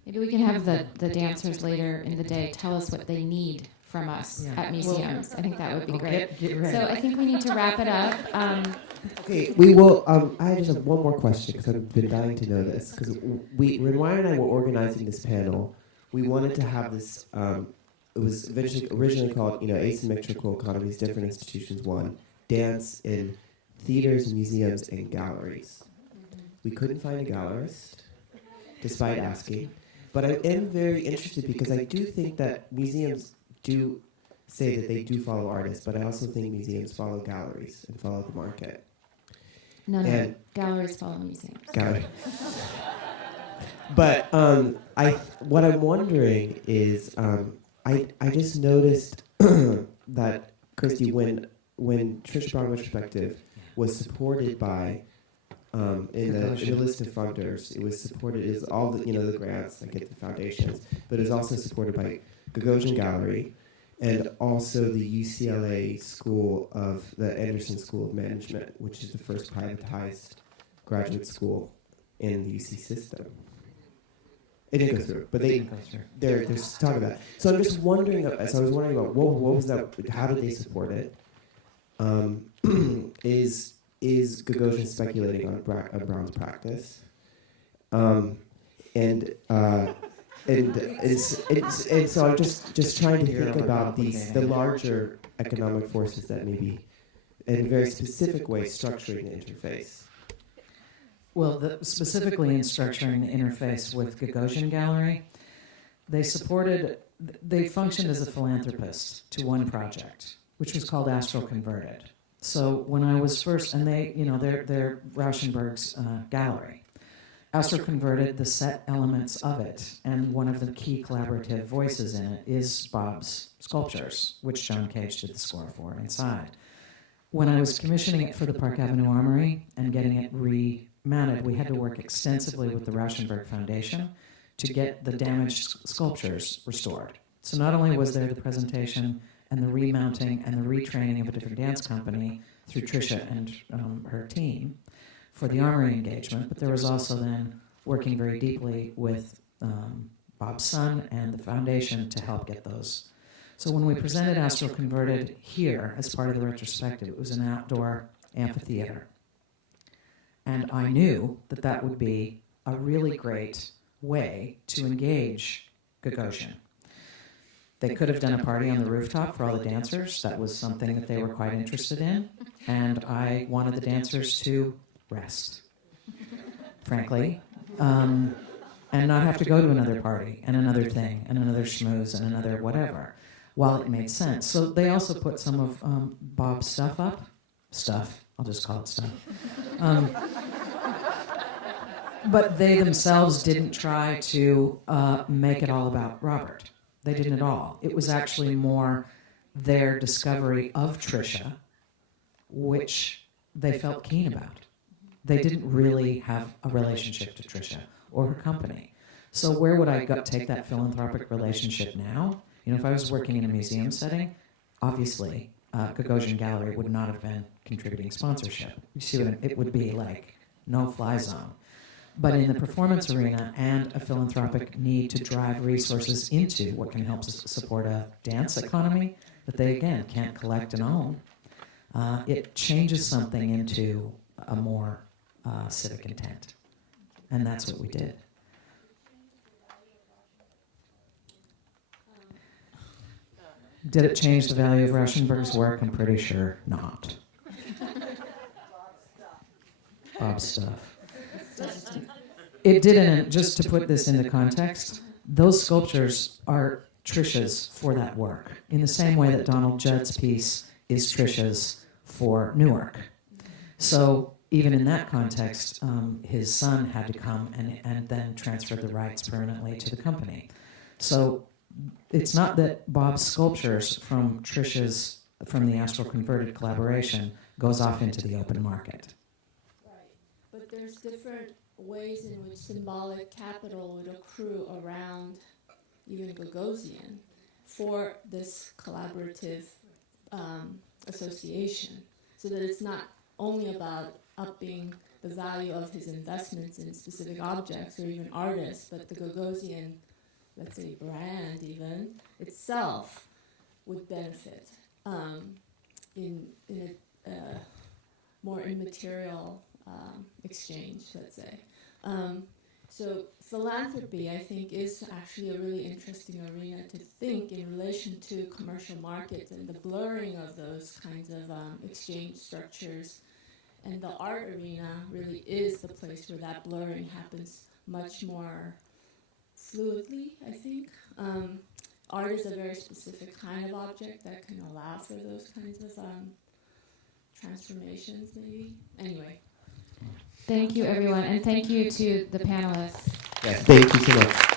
Maybe we can have the dancers later in the day tell us what they need from us at museums. I think that would be great. Get ready. So I think we need to wrap it up. Okay, we will. I just have one more question because I've been dying to know this. Because when Ryan and I were organizing this panel, we wanted to have this. It was originally called, Asymmetrical Economies, Different Institutions. One, dance in theaters, museums, and galleries. We couldn't find a gallerist, despite asking. But I am very interested because I do think that museums do say that they do follow artists, but I also think museums follow galleries and follow the market. No. Galleries follow museums. Gallery. But what I'm wondering is, I just noticed that Kristy, when Trisha Brown Retrospective was supported by in the list of funders, it was supported is all the grants, like the foundations, but it was also supported by Gagosian Gallery and also the UCLA the Anderson School of Management, which is the first privatized graduate school in the UC system. It didn't go through, but there's talk of that. So I'm just wondering. So I was wondering about what was that? How did they support it? Is Gagosian speculating on Brown's practice? And so I'm just trying to think about the larger economic forces that may be, in a very specific way, structuring the interface. Well, specifically in structuring the interface with Gagosian Gallery, they functioned as a philanthropist to one project, which was called Astral Converted. So when I was first, and they're Rauschenberg's gallery. Astral Converted, the set elements of it, and one of the key collaborative voices in it is Bob's sculptures, which John Cage did the score for inside. When I was commissioning it for the Park Avenue Armory and getting it remounted, we had to work extensively with the Rauschenberg Foundation to get the damaged sculptures restored. So not only was there the presentation and the remounting and the retraining of a different dance company through Trisha and her team for the Armory engagement, but there was also then working very deeply with Bob's son and the foundation to help get those. So when we presented Astral Converted here as part of the retrospective, it was an outdoor amphitheater. And I knew that would be a really great way to engage Gagosian. They could have done a party on the rooftop for all the dancers. That was something that they were quite interested in. And I wanted the dancers to rest, frankly, and not have to go to another party and another thing and another schmooze and another whatever, while it made sense. So they also put some of Bob's stuff up. I'll just call it stuff. But they themselves didn't try to make it all about Robert. They didn't at all. It was actually more their discovery of Trisha, which they felt keen about. They didn't really have a relationship to Trisha or her company. So where would I take that philanthropic relationship now? If I was working in a museum setting, obviously Gagosian Gallery would not have been contributing sponsorship. You see what it would be like no-fly zone. but in the performance arena and a philanthropic need to drive resources into what can help support a dance economy that they, again, can't collect and own, it changes something into a more civic intent. And that's what we did. Did it change the value of Rauschenberg's work? I'm pretty sure not. Bob's stuff. It didn't, just to put this into context, those sculptures are Trisha's for that work, in the same way that Donald Judd's piece is Trisha's for Newark. So even in that context, his son had to come and then transfer the rights permanently to the company. So it's not that Bob's sculptures from the Astral Converted collaboration goes off into the open market. Right, but there's different ways in which symbolic capital would accrue around even Gagosian for this collaborative association, so that it's not only about upping the value of his investments in specific objects or even artists, but the Gagosian, let's say, brand even itself would benefit in a more immaterial exchange, let's say. So philanthropy, I think, is actually a really interesting arena to think in relation to commercial markets and the blurring of those kinds of exchange structures. And the art arena really is the place where that blurring happens much more fluidly, I think. Art is a very specific kind of object that can allow for those kinds of transformations, maybe. Anyway. Thank you, everyone, and thank you to the panelists. Yes, thank you so much.